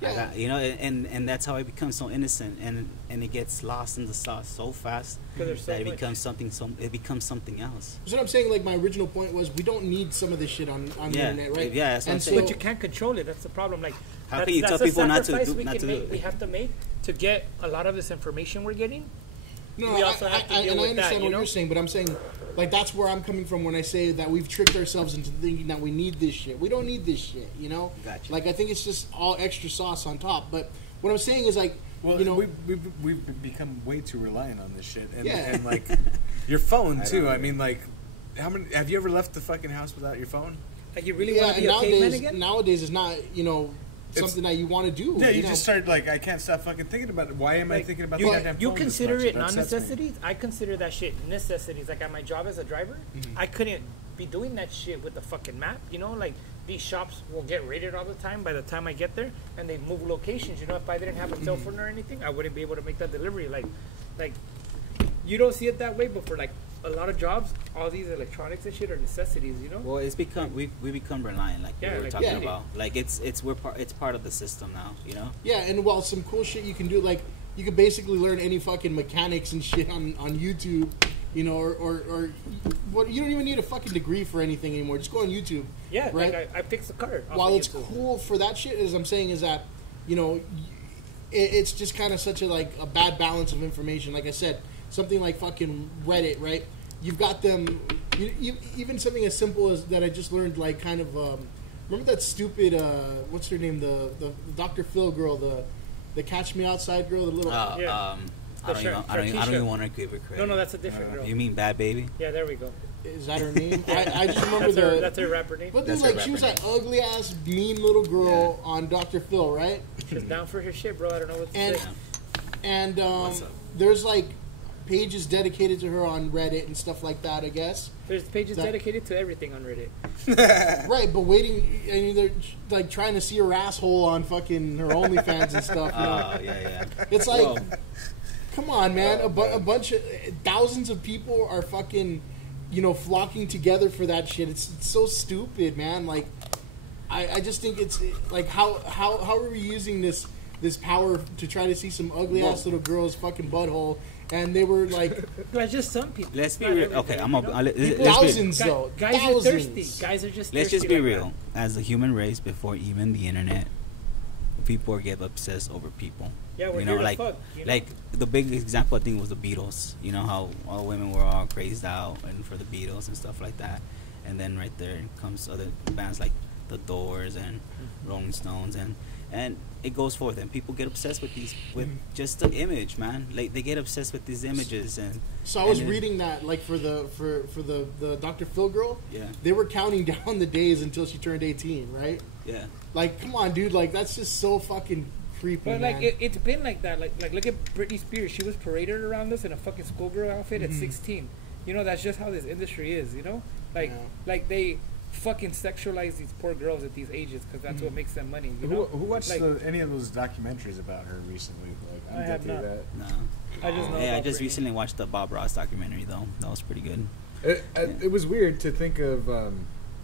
Yeah. You know, and that's how it becomes so innocent, and it gets lost in the sauce so fast There's so that it much. becomes something else. So what I'm saying, like my original point was, we don't need some of this shit on the internet, right? Yeah, that's what I'm And saying. But you can't control it. That's the problem. Like, How can you tell people not to do it? We have to make to get a lot of this information we're getting. No, We also have to deal and I with understand that, what you know? you're saying, but I'm saying, like, that's where I'm coming from when I say that we've tricked ourselves into thinking that we need this shit. We don't need this shit, you know? Gotcha. Like, I think it's just all extra sauce on top. But what I'm saying is, like, Well, you know, we've become way too reliant on this shit, and, Yeah. and like your phone I too. don't I mean, like, how many? Have you ever left the fucking house without your phone? Like, you really yeah, want to and be a caveman nowadays, again? nowadays it's not, you know, It's- something that you want to do. Yeah, you know? just started like, I can't stop fucking thinking about it. Why am I Like, thinking about you, the goddamn you phone this consider much? it That upsets me. non-necessities. I consider that shit necessities. Like at my job as a driver, I couldn't be doing that shit with the fucking map. You know, like these shops will get raided all the time by the time I get there, and they move locations. You know, if I didn't have a cell phone or anything, I wouldn't be able to make that delivery. Like you don't see it that way, but for like a lot of jobs, all these electronics and shit are necessities, you know. Well, it's become we become reliant, like Yeah, we were like talking yeah. about. Like it's part of the system now, you know. Yeah, and while some cool shit you can do, like you could basically learn any fucking mechanics and shit on YouTube, you know, or what, you don't even need a fucking degree for anything anymore. Just go on YouTube. Yeah, right. like I fixed the car. off While of it's YouTube. cool for that shit, as I'm saying, is that, you know, it's just kind of such a bad balance of information. Like I said, something like fucking Reddit, right? You've got them, even something as simple as that I just learned, like kind of, remember that stupid, what's her name, the Dr. Phil girl, the Catch Me Outside girl, the little, Yeah. I don't even want to give her credit. No, that's a different girl. You mean Bad Baby? Yeah, there we go. is that her name? I just remember That's her rapper name. but then That's her like she was rapper that ugly ass mean little girl on Dr. Phil, right? She's down for her shit, bro. I don't know what to And say. and What's up? there's like pages dedicated to her on Reddit and stuff like that, I guess. There's pages that- dedicated to everything on Reddit. Right, but waiting, I mean, they're like trying to see her asshole on fucking her OnlyFans and stuff. You know? Yeah. It's like, Well, come on, man. A bunch of thousands of people are fucking, you know, flocking together for that shit. It's so stupid, man. Like, I just think it's like how are we using this power to try to see some ugly ass little girl's fucking butthole? And they were like But just some people. let's be Not real. everybody, Okay, you I'm know? let's be, thousands though. Guys thousands. are thirsty. Guys are just let's thirsty. just be like real. As a human race, before even the internet, people get obsessed over people. Yeah, we're you know, here to like fuck, you know? like the big example I think was the Beatles. You know how all women were all crazed out and for the Beatles and stuff like that. And then right there comes other bands like the Doors and Rolling Stones and it goes forth and people get obsessed with just the image, man. Like they get obsessed with these images and So I was and then- reading that like for the Dr. Phil girl. Yeah. They were counting down the days until she turned 18, right? Yeah. Like, come on, dude. Like, that's just so fucking creepy, But man. like it's been like that. Like look at Britney Spears. She was paraded around us in a fucking schoolgirl outfit at 16. You know, that's just how this industry is. You know, like Yeah. like they fucking sexualize these poor girls at these ages because that's what makes them money. You know, Who watched Like, any of those documentaries about her recently? Like, I have guilty of not. that. No. I just know. Yeah, I about just Britney. recently watched the Bob Ross documentary though. That was pretty good. It was weird to think of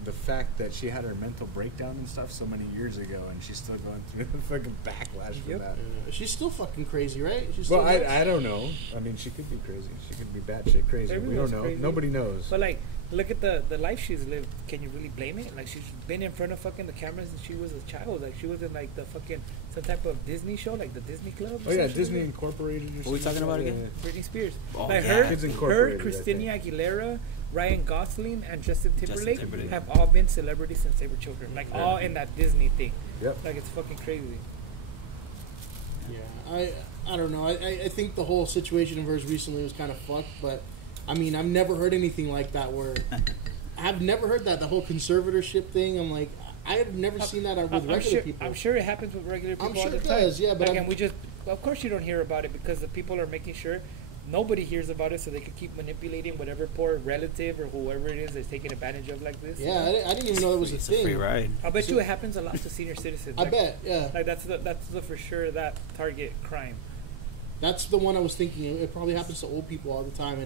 the fact that she had her mental breakdown and stuff so many years ago, and she's still going through the fucking backlash from Yep. that. She's still fucking crazy, right? She's still Well, nuts. I don't know. I mean, she could be crazy. She could be batshit crazy. We Everyone's don't know. crazy. Nobody knows. But like, look at the life she's lived. Can you really blame it? Like, she's been in front of fucking the cameras since she was a child. Like, she was in like the fucking some type of Disney show, like the Disney Club. or Oh yeah, some shit Disney like that. Incorporated. Or What are we talking about again? Britney Spears. Oh, like yeah. her, Kids her, Incorporated, I Christina think. Aguilera, Ryan Gosling, and Justin Timberlake, Timberlake. have all been celebrities since they were children. Like all in that Disney thing. Yep. Like it's fucking crazy. Yeah, I don't know. I think the whole situation of hers recently was kind of fucked, but I mean, I've never heard anything like that where I've never heard that the whole conservatorship thing. I'm like, I have never seen that with regular sure, people. I'm sure it happens with regular people I'm all sure the it time. does, yeah, but like, I'm- and we just, of course, you don't hear about it because the people are making sure nobody hears about it, so they can keep manipulating whatever poor relative or whoever it is that's taking advantage of like this. Yeah, I didn't even know that was a It's thing. a free ride. I bet you it happens a lot to senior citizens. I Like- bet, yeah. Like that's the for sure that target crime. That's the one I was thinking. It probably happens to old people all the time,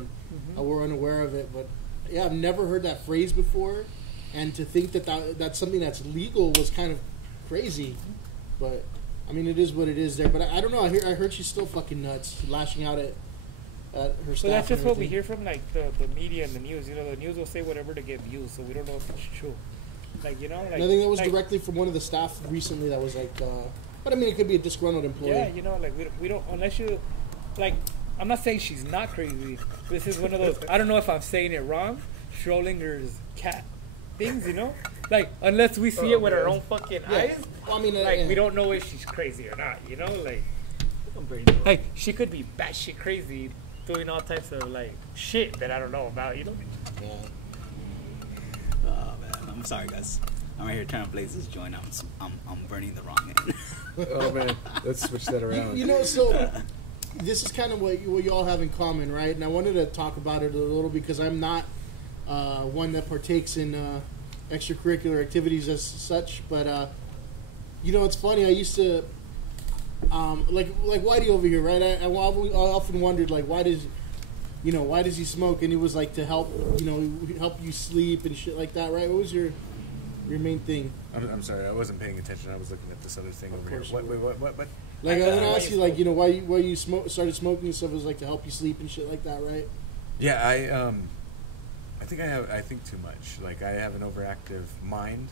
and we're unaware of it. But yeah, I've never heard that phrase before, and to think that's something that's legal was kind of crazy. But I mean, it is what it is there. But I don't know. I heard she's still fucking nuts, lashing out at her staff. So that's and just what we everything. hear from like the media and the news. You know, the news will say whatever to get views, so we don't know if it's true. Like you know, like And I think that was like, directly from one of the staff recently. That was like, but I mean, it could be a disgruntled employee. Yeah, you know, like we don't unless you like. I'm not saying she's not crazy. This is one of those. I don't know if I'm saying it wrong. Schrodinger's cat things, you know. Like unless we see it with our own fucking Yeah. eyes, Well, I mean, like yeah. we don't know if she's crazy or not. You know, like she could be batshit crazy, doing all types of like shit that I don't know about. You know. Yeah. Oh man, I'm sorry guys. I'm right here trying to blaze this joint. I'm burning the wrong end. Oh man, let's switch that around. You know, so this is kind of what you all have in common, right? And I wanted to talk about it a little because I'm not one that partakes in extracurricular activities as such. But you know, it's funny. I used to like Whitey over here, right? I often wondered like why does why does he smoke? And it was like to help, help you sleep and shit like that, right? What was your main thing? I'm sorry, I wasn't paying attention. I was looking at this other thing over here. course you What? were. Wait, what? Like I want to ask you, like, why you started smoking and stuff. It was like to help you sleep and shit like that, right? Yeah, I think too much. Like, I have an overactive mind.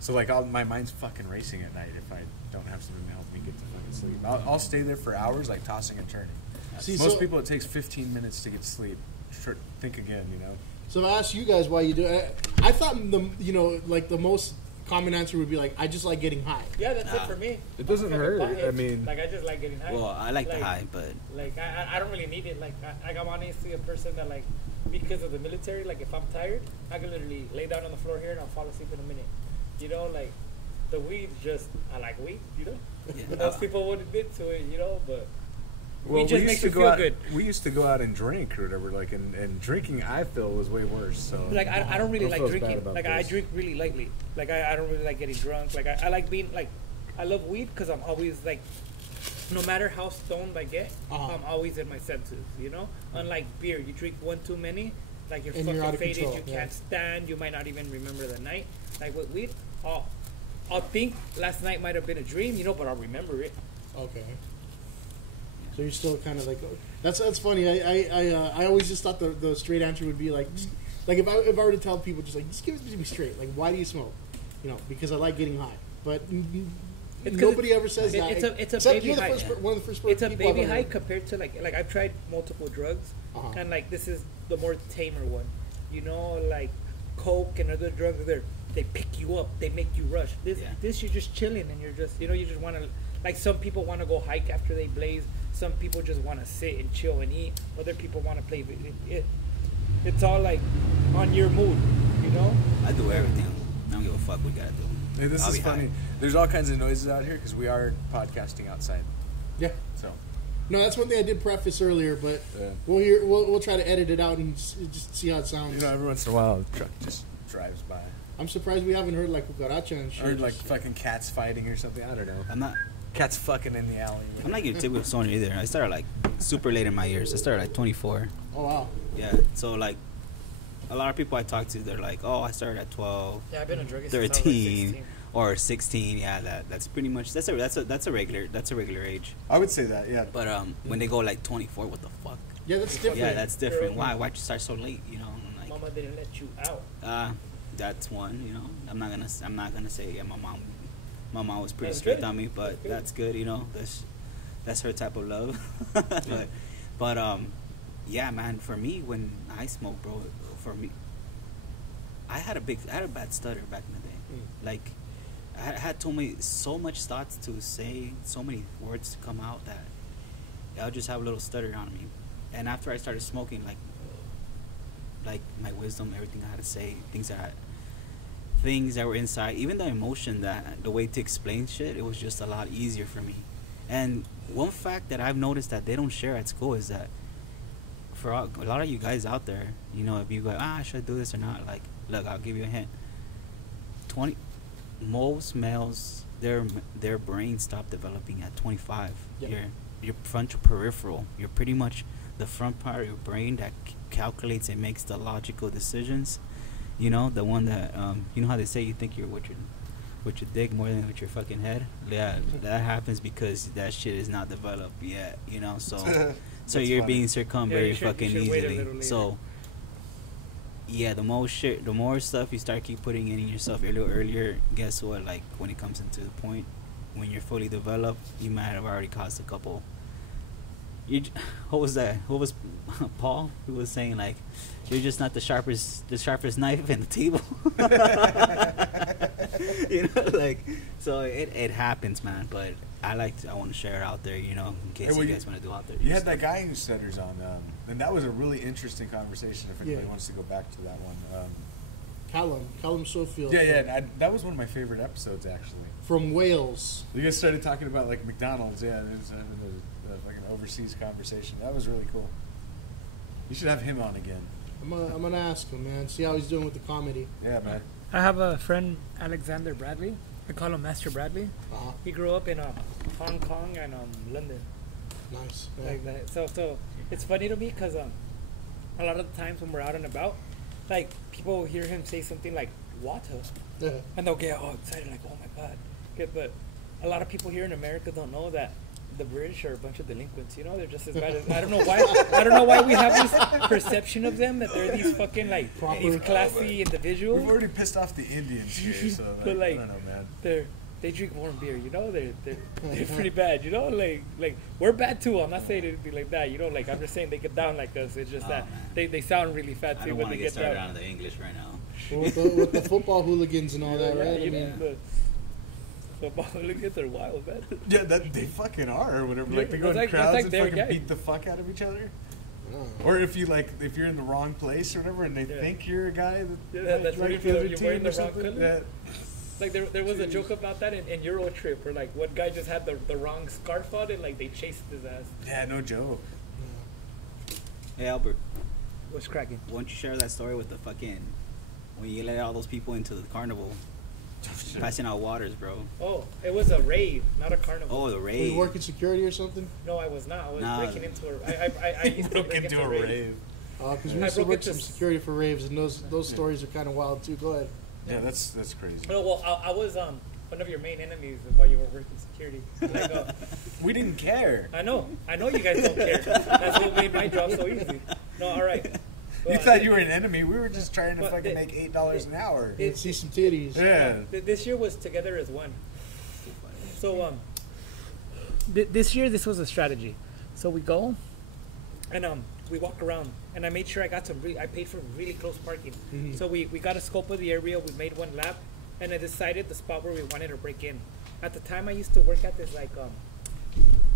So like, my mind's fucking racing at night if I don't have something to help me get to fucking sleep. I'll stay there for hours, like tossing and turning. See, Most people, it takes 15 minutes to get to sleep. Think again, So I asked you guys why you do it. I thought the most common answer would be like, I just like getting high. Yeah, that's it for me. It doesn't hurt. I mean, like, I just like getting high. Well, I like the high, but like I don't really need it. Like I'm honestly a person that, like, because of the military, like if I'm tired, I can literally lay down on the floor here and I'll fall asleep in a minute. Like the weed, just I like weed. yeah. Most people wouldn't admit to it, but. well, It just makes you feel good. We used to go out and drink or whatever, like, and drinking, I feel, was way worse. So Like I don't really Don't like feel drinking. bad about Like I this. drink really lightly. Like I don't really like getting drunk. Like I like being like, I love weed because I'm always like, no matter how stoned I get, I'm always in my senses. Unlike beer, you drink one too many, like you're And fucking you're out of faded. control, You yeah. can't stand. You might not even remember the night. Like with weed, I'll think last night might have been a dream, but I'll remember it. Okay. So you're still kind of like, that's funny. I always just thought the straight answer would be like, just, like if I were to tell people just give it to me straight, like, why do you smoke? Because I like getting high. But nobody ever says that. It's a except baby you're the high. first, one of the first It's a people I've baby ever high heard. compared to like I've tried multiple drugs, and like this is the more tamer one. Like coke and other drugs, they pick you up, they make you rush. This you're just chilling and you're just you just want to, like, some people want to go hike after they blaze. Some people just want to sit and chill and eat. Other people want to play. It's all like on your mood, I do everything. I don't give a fuck what you gotta do. Hey, this I'll is be funny. high. There's all kinds of noises out here because we are podcasting outside. Yeah. So No, that's one thing I did preface earlier, but Yeah. we'll try to edit it out and just see how it sounds. every once in a while, a truck just drives by. I'm surprised we haven't heard like cucaracha and shit. Or like fucking cats fighting or something. I don't know. I'm not Cats fucking in the alley. your typical stoner either. I started like super late in my years. I started like 24. Oh wow. Yeah. So like a lot of people I talk to, they're like, oh, I started at 12. Yeah, I've been a druggist since I was, like, 13 16. or 16. Yeah, that's pretty much that's a regular age. I would say that, yeah. But when they go like 24, what the fuck? Yeah, that's different. Yeah, that's different. Why'd you start so late? I'm like, Mama didn't let you out. that's one. I'm not gonna say yeah. My mom was pretty That's strict good. on me, but That's good. that's good. That's her type of love. but yeah, man. For me, when I smoke, bro, I had a bad stutter back in the day. Like I had so much thoughts to say, so many words to come out that I'll just have a little stutter on me. And after I started smoking, like my wisdom, everything I had to say, things that were inside, even the emotion, the way to explain shit, it was just a lot easier for me. And one fact that I've noticed that they don't share at school is that for a lot of you guys out there, if you go, should I do this or not? Like, look, I'll give you a hint. Most males, their brains stop developing at 25. Yep. Your frontal peripheral, you're pretty much the front part of your brain that calculates and makes the logical decisions. The one that how they say you think you're with your dick more than with your fucking head. Yeah, that happens because that shit is not developed yet. So you're funny. being succumbed very fucking you should wait a easily. little later. So yeah, the more stuff you start keep putting in yourself a little earlier, guess what? Like when it comes into the point when you're fully developed, you might have already caused a couple. What was that? What was Paul who was saying, like, you're just not the sharpest knife in the table. Like, so it happens, man. But I want to share it out there, in case you guys want to do out there. You had that guy who stutters on, and that was a really interesting conversation. If anybody wants to go back to that one, Callum Sofield. that was one of my favorite episodes actually. From Wales. You guys started talking about like McDonald's, there's like an overseas conversation. That was really cool. You should have him on again. I'm gonna ask him, man. See how he's doing with the comedy. Yeah, man. I have a friend, Alexander Bradley. I call him Master Bradley. Uh-huh. He grew up in Hong Kong and London, Nice. Yeah. like that. So it's funny to me because a lot of the times when we're out and about, like people will hear him say something like "water," and they'll get all excited, like, "Oh my god!" Okay, but a lot of people here in America don't know that the British are a bunch of delinquents. You know, they're just as bad as. I don't know why. I don't know why we have this perception of them that they're these fucking like these classy individuals. We've already pissed off the Indians here, so But, I don't know, man. They drink warm beer, you know. They're pretty bad, you know. Like we're bad too. I'm not saying it'd be like that, you know. Like I'm just saying they get down like us. It's just that they sound really I fancy don't when want they to get get started down. on the English right now. with the football hooligans and all that, right? You I mean, know, the football hooligans are wild, man. Yeah, they fucking are, or whatever. Like they go That's in like- that's crowds like and their fucking gang. beat the fuck out of each other. oh. Or if you're in the wrong place or whatever, and they Yeah. think you're a guy that Yeah, that's like really the other you're wearing team the or wrong something. color. Yeah. Like there was a joke about that in Euro Trip where like one guy just had the wrong scarf on and like they chased his ass. Yeah, no joke. Hey Albert, What's cracking? why don't you share that story with the fucking when you let all those people into the carnival, passing out waters, bro? Oh, it was a rave, not a carnival. Oh, the Were rave. you working security or something? No, I was not. I was Nah. breaking into a. I used to Broke break into a rave. Because we I used to broke work into some s- security for raves, and those stories are kind of wild too. Go ahead. Yeah, that's crazy. No, well, I was one of your main enemies while you were working security. Like, We didn't care. I know you guys don't care. That's what made my job so easy. No, all right. You Well, thought you were an enemy. We were just trying to But fucking the- make $8 an hour. Let's see some titties. Yeah. This year was together as one. So this year this was a strategy. So we go, and we walk around, and I made sure I got I paid for really close parking. So we got a scope of the area. We made one lap, and I decided the spot where we wanted to break in. At the time, I used to work at this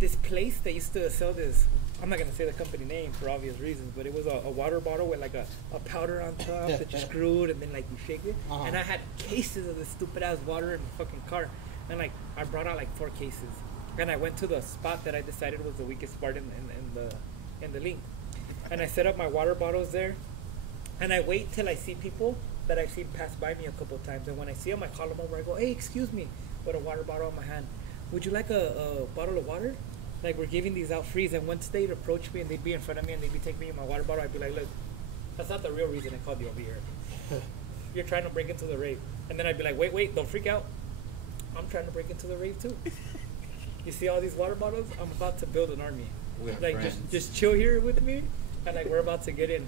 this place that used to sell this. I'm not gonna say the company name for obvious reasons, but it was a water bottle with like a powder on top that you screwed and then like you shake it. Uh-huh. And I had cases of this stupid ass water in the fucking car, and like I brought out like 4 cases, and I went to the spot that I decided was the weakest part in the link, and I set up my water bottles there, and I wait till I see people that I've seen pass by me a couple of times, and when I see them, I call them over. I go, "Hey, excuse me," with a water bottle in my hand. "Would you like a bottle of water?" Like we're giving these out free, and once they'd approach me and they'd be in front of me and they'd be taking me my water bottle, I'd be like, "Look, that's not the real reason I called you over here. You're trying to break into the rave." And then I'd be like, "Wait, don't freak out. I'm trying to break into the rave too. You see all these water bottles? I'm about to build an army. We're Like friends. just chill here with me, and like we're about to get in."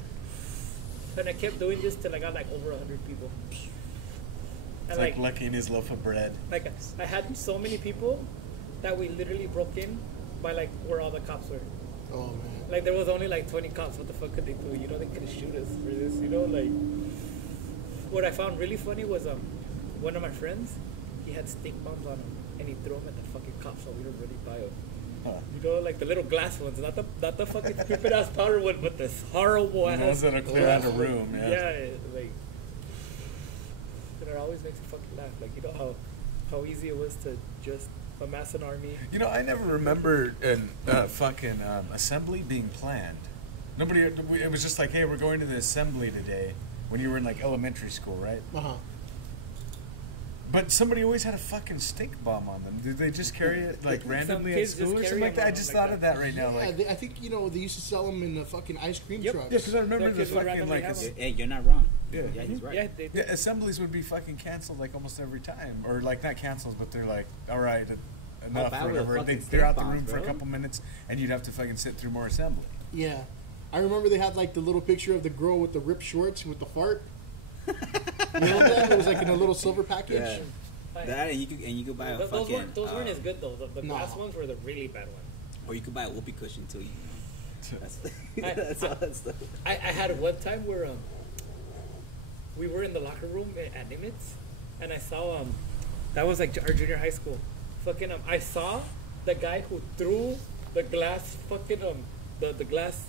And I kept doing this till I got like over 100 people. It's And like Lucky and his loaf of bread. like I had so many people that we literally broke in by like where all the cops were. Oh man. Like there was only like 20 cops. What the fuck could they do? You know, they could shoot us for this. You know, like what I found really funny was one of my friends, he had stink bombs on him and he threw them at the fucking cops so we don't really buy them. Huh. You know, like the little glass ones, not the fucking stupid ass powder one, but this horrible The ass. ones that'll clear out a room, yeah. Yeah, like and it always makes me fucking laugh. Like you know how easy it was to just amass an army. You know, I never remember an fucking assembly being planned. Nobody. It was just like, hey, we're going to the assembly today. When you were in like elementary school, right? Uh-huh. But somebody always had a fucking stink bomb on them. Did they just carry it like randomly at kids just school or carry something like them that? I on just like thought that. of that right now. Yeah, Like, I think they used to sell them in the fucking ice cream Yep. trucks. yeah, because I remember Their the kids would fucking randomly like have them. Hey, you're not wrong. Yeah. Yeah, he's right. Yeah, they yeah, assemblies would be fucking canceled like almost every time, or like not canceled, but they're like, all right, enough bad or were the whatever. fucking They're out the stink room bombs, for a bro? couple minutes, and you'd have to fucking sit through more assembly. Yeah. I remember they had like the little picture of the girl with the ripped shorts with the fart. You know that? It was like in a little silver package. Yeah. That and you could buy a Those fucking. weren't as good though. The No. glass ones were the really bad ones. Or you could buy a whoopee cushion too. You know? That's I- all that stuff. I had one time where we were in the locker room at Nimitz, and I saw that was like our junior high school. Fucking I saw the guy who threw the glass fucking the glass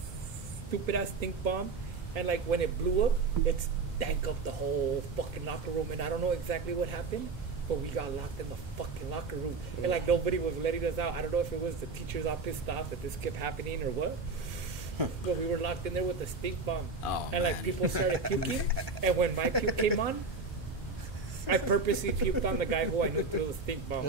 stupid ass stink bomb, and like when it blew up, it stank up the whole fucking locker room, and I don't know exactly what happened. But we got locked in the fucking locker room, and like nobody was letting us out. I don't know if it was the teachers all pissed off that this kept happening or what. But we were locked in there with the stink bomb, Oh, and like man. people started puking. And when my puke came on, I purposely puked on the guy who I knew threw the stink bomb.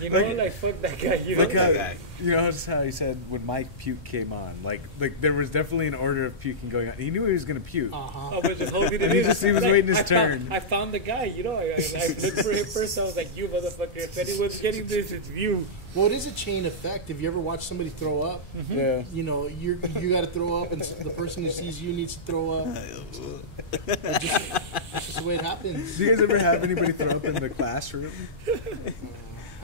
You know, like fuck that guy. You know, Like you know how he said when Mike puke came on, like there was definitely an order of puking going on. He knew he was gonna puke. I was just holding it And in. he was waiting his turn. I found the guy. You know, I looked for him first. I was like, you motherfucker! If anyone's getting this, it's you. Well, it is a chain effect. Have you ever watched somebody throw up? Yeah. You know, you got to throw up, and the person who sees you needs to throw up. It's just the way it happens. Do you guys ever have anybody throw up in the classroom?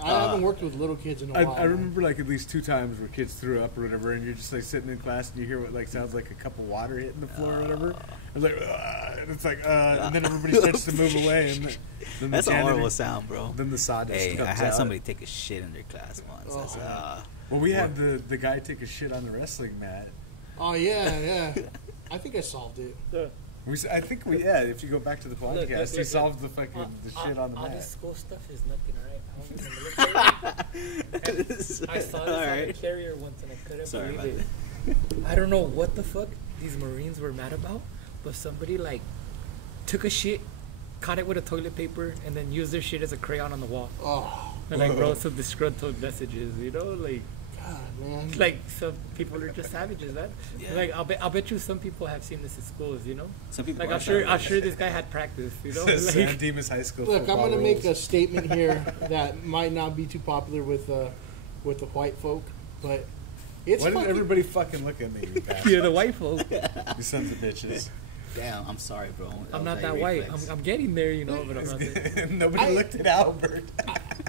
I haven't worked with little kids in a while. I remember like at least 2 times where kids threw up or whatever, and you're just like sitting in class and you hear what like sounds like a cup of water hitting the floor or whatever. And like, and it's like, and then everybody starts to move away, and then That's the a janitor, horrible sound, bro. Then the sawdust Hey, comes I had out. somebody take a shit in their class once. That's, Well, we had the guy take a shit on the wrestling mat. Oh yeah. I think I solved it. I think if you go back to the podcast, he solved the fucking the shit on the all mat. this school stuff is nothing, alright? I saw this on a carrier once and I couldn't believe it. I don't know what the fuck these Marines were mad about, but somebody like took a shit, caught it with a toilet paper, and then used their shit as a crayon on the wall. Oh, And like wrote some disgruntled messages, you know, like. God, man. Like some people are just savages, man. Yeah. Like I'll bet you some people have seen this at schools, you know. some people Like are I'm savages. sure this guy had practice, you know. San Like, Dimas High School. Look, I'm football going to make a rules. statement here that might not be too popular with the white folk, but it's Why didn't fucking, everybody fucking look at me? You bastard? you're the white folk. You sons of bitches. Damn, I'm sorry, bro. I'm was not like that a white. reflex. I'm getting there, you know, but I'm not there. Nobody looked at Albert.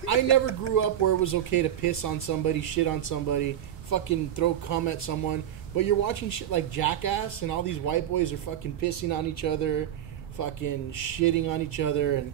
I never grew up where it was okay to piss on somebody, shit on somebody, fucking throw cum at someone. But you're watching shit like Jackass, and all these white boys are fucking pissing on each other, fucking shitting on each other, and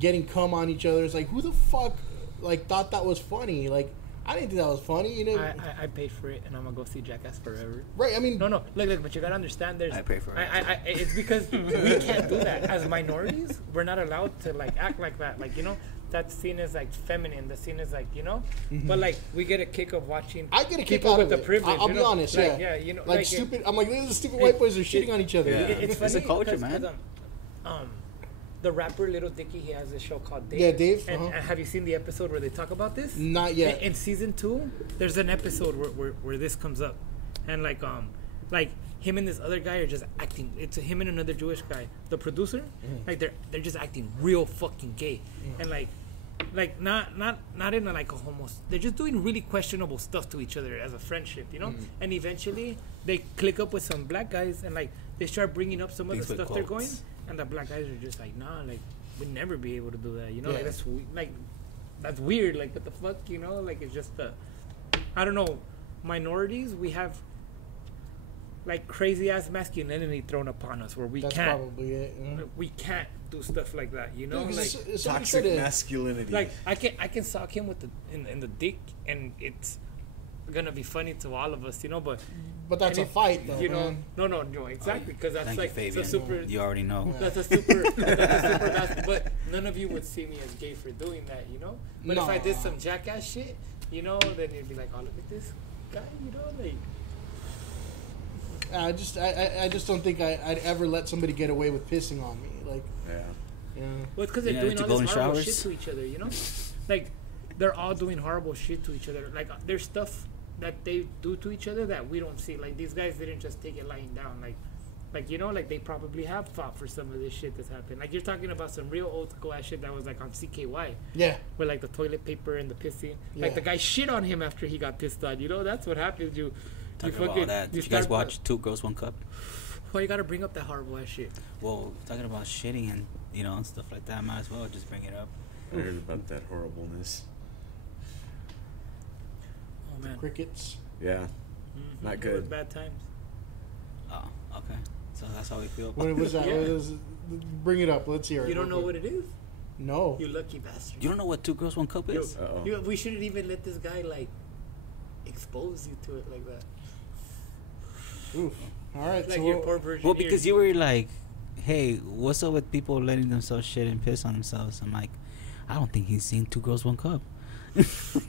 getting cum on each other. It's like, who the fuck like thought that was funny? Like, I didn't think that was funny, you know? I paid for it, and I'm gonna go see Jackass forever. Right? I mean, No, look, but you gotta understand. There's I pay for it. it's because we can't do that as minorities. We're not allowed to like act like that. Like, you know, that's seen as like feminine. That's seen as like, you know. But like we get a kick of watching. I get a kick people out with of the it. privilege. I'll you be know? honest, Like, yeah. you know, like stupid. I'm like, these stupid white boys are shitting on each other. Yeah. It's funny. It's a culture, 'cause, man. The rapper Little Dicky, he has a show called Dave. Yeah, Dave, And have you seen the episode where they talk about this? Not yet. In season 2, there's an episode where this comes up, and like him and this other guy are just acting. It's him and another Jewish guy, the producer. Like they're just acting real fucking gay, and like not in a, like a homo. They're just doing really questionable stuff to each other as a friendship, you know. And eventually they click up with some black guys, and like they start bringing up some of Things the with stuff they're going, quotes. and the black guys are just like, nah, like we'd never be able to do that, you know. Yeah. Like that's weird. Like what the fuck, you know? Like it's just I don't know. Minorities, we have like crazy ass masculinity thrown upon us where That's can't probably it. Yeah. we can't do stuff like that, you know. Yeah, 'cause like somebody Toxic said it. masculinity. like I can sock him with in the dick, and it's gonna be funny to all of us, you know. But But that's a fight, though, you know. man. No, exactly, because that's Thank like you, it's a Fabian. super. You already know. That's a super. But none of you would see me as gay for doing that, you know. But if I did No. some jackass shit, you know, then you'd be like, oh, look at this guy, you know, like. I just don't think I'd ever let somebody get away with pissing on me. Like, Yeah. yeah. Well, it's because You they're know, doing to all go this in horrible showers? shit to each other, you know? Like, they're all doing horrible shit to each other. Like, there's stuff that they do to each other that we don't see. Like, these guys didn't just take it lying down. Like you know, like, they probably have fought for some of this shit that's happened. Like, you're talking about some real old school ass shit that was, like, on CKY. Yeah. With, like, the toilet paper and the pissing. Yeah. Like, the guy shit on him after he got pissed on. You know, that's what happens. You Talking fucking... about that. you Did you guys start- watch Two Girls, One Cup? Why you gotta bring up that horrible ass shit? Well, talking about shitting and, you know, and stuff like that, might as well just bring it up. I heard about that horribleness. Oh, man. Crickets. Yeah. Mhm. Not It good. was bad times. Oh, okay. So that's how we feel. What was that? Yeah. What is, bring it up. Let's hear it. You don't real know quick. what it is? No. You lucky bastard. You don't know what Two Girls, One Cup is? Uh-oh. We shouldn't even let this guy, like, expose you to it like that. Oof. All right. Like so your poor version. Well, because you were like, hey, what's up with people letting themselves shit and piss on themselves? I'm like, I don't think he's seen Two Girls, One Cup.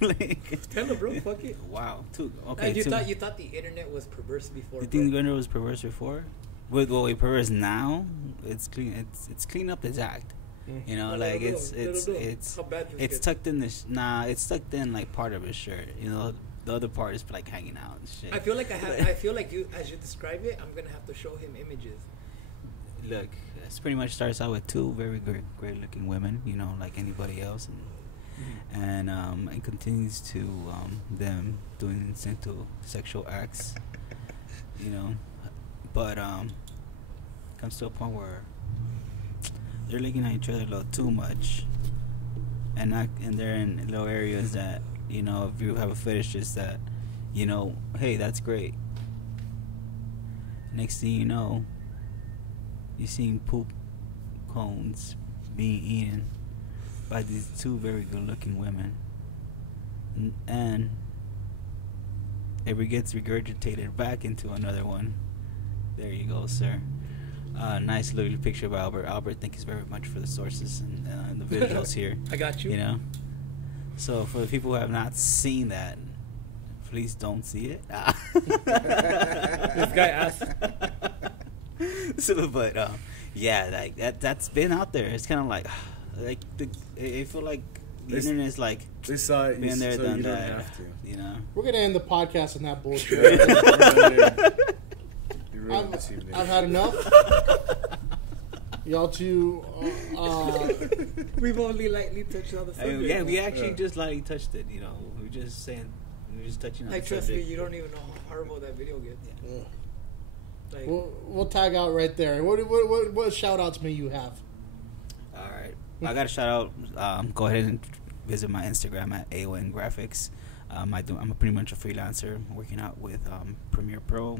Like, Tell him, bro. Fuck it. wow. Okay. You two- thought the internet was perverse before. You bro. think the internet was perverse before? With what we perverse now, it's clean. It's clean up its act. You know, Let like him it's know, let it's him know it's how bad this it's gets. tucked in this. Nah, it's tucked in like part of his shirt. You know, the other part is like hanging out and shit. I feel like I feel like you, as you describe it, I'm gonna have to show him images. Look, this pretty much starts out with two very great looking women. You know, like anybody else, and it continues to them doing sexual acts. You know, but comes to a point where they're looking at each other a little too much, and they're in little areas that, you know, if you have a fetish, is that, you know, hey, that's great. Next thing you know, you're seeing poop cones being eaten by these two very good looking women, and it gets regurgitated back into another one. There you go, sir. Nice little picture of Albert. Albert, thank you very much for the sources and the visuals here. I got you. You know, so for the people who have not seen that, please don't see it. This guy asked. So, but yeah, like that's been out there. It's kind of like I feel like the internet is like They saw it. been there, so done you don't that. have to. You know. We're gonna end the podcast on that bullshit. You ruined this evening. I've had enough. Y'all two. We've only lightly touched on the subject. Yeah, we actually just lightly touched it. You know, we were just saying, we were just touching on Like, the trust me, subject. you don't even know how horrible that video gets. Like, We'll tag out right there. What shout outs may you have? All right, I got a shout out. Go ahead and visit my Instagram at AON Graphics. I'm pretty much a freelancer working out with Premiere Pro,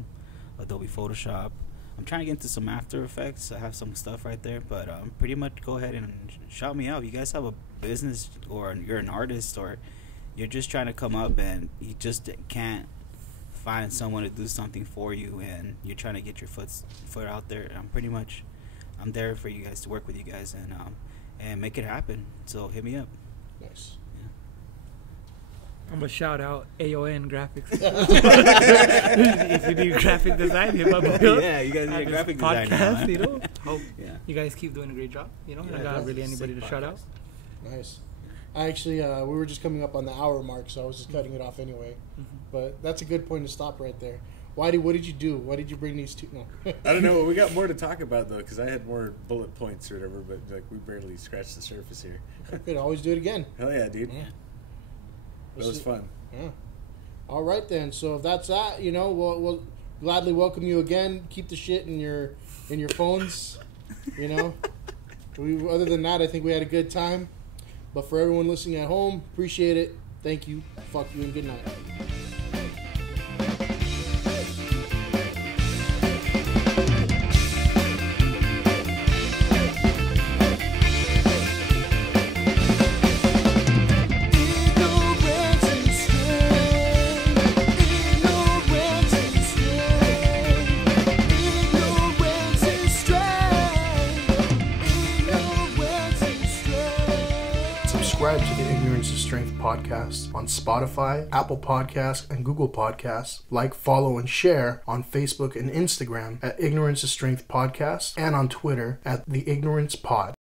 Adobe Photoshop. I'm trying to get into some After Effects. I have some stuff right there, but pretty much go ahead and shout me out. If you guys have a business, or you're an artist, or you're just trying to come up and you just can't find someone to do something for you, and you're trying to get your foot out there, I'm there for you guys, to work with you guys and make it happen. So hit me up. Nice. I'm gonna shout out AON Graphics. If you need graphic design, hit up. Yeah, you guys need a At this graphic designer now, podcast. huh? You know, hope Yeah. you guys keep doing a great job. You know, Yeah, I got that's really a anybody sick to shout out. Nice. I actually, we were just coming up on the hour mark, so I was just cutting it off anyway. But that's a good point to stop right there. Whitey, what did you do? Why did you bring these two? No. I don't know. We got more to talk about though, because I had more bullet points or whatever. But like, we barely scratched the surface here. I could always do it again. Hell yeah, dude. Yeah. That was fun. Yeah. All right then. So if that's that, you know, we'll gladly welcome you again. Keep the shit in your phones. You know. Other than that, I think we had a good time. But for everyone listening at home, appreciate it. Thank you. Fuck you and good night. Subscribe to the Ignorance is Strength podcast on Spotify, Apple Podcasts, and Google Podcasts. Like, follow, and share on Facebook and Instagram at Ignorance is Strength Podcast, and on Twitter at The Ignorance Pod.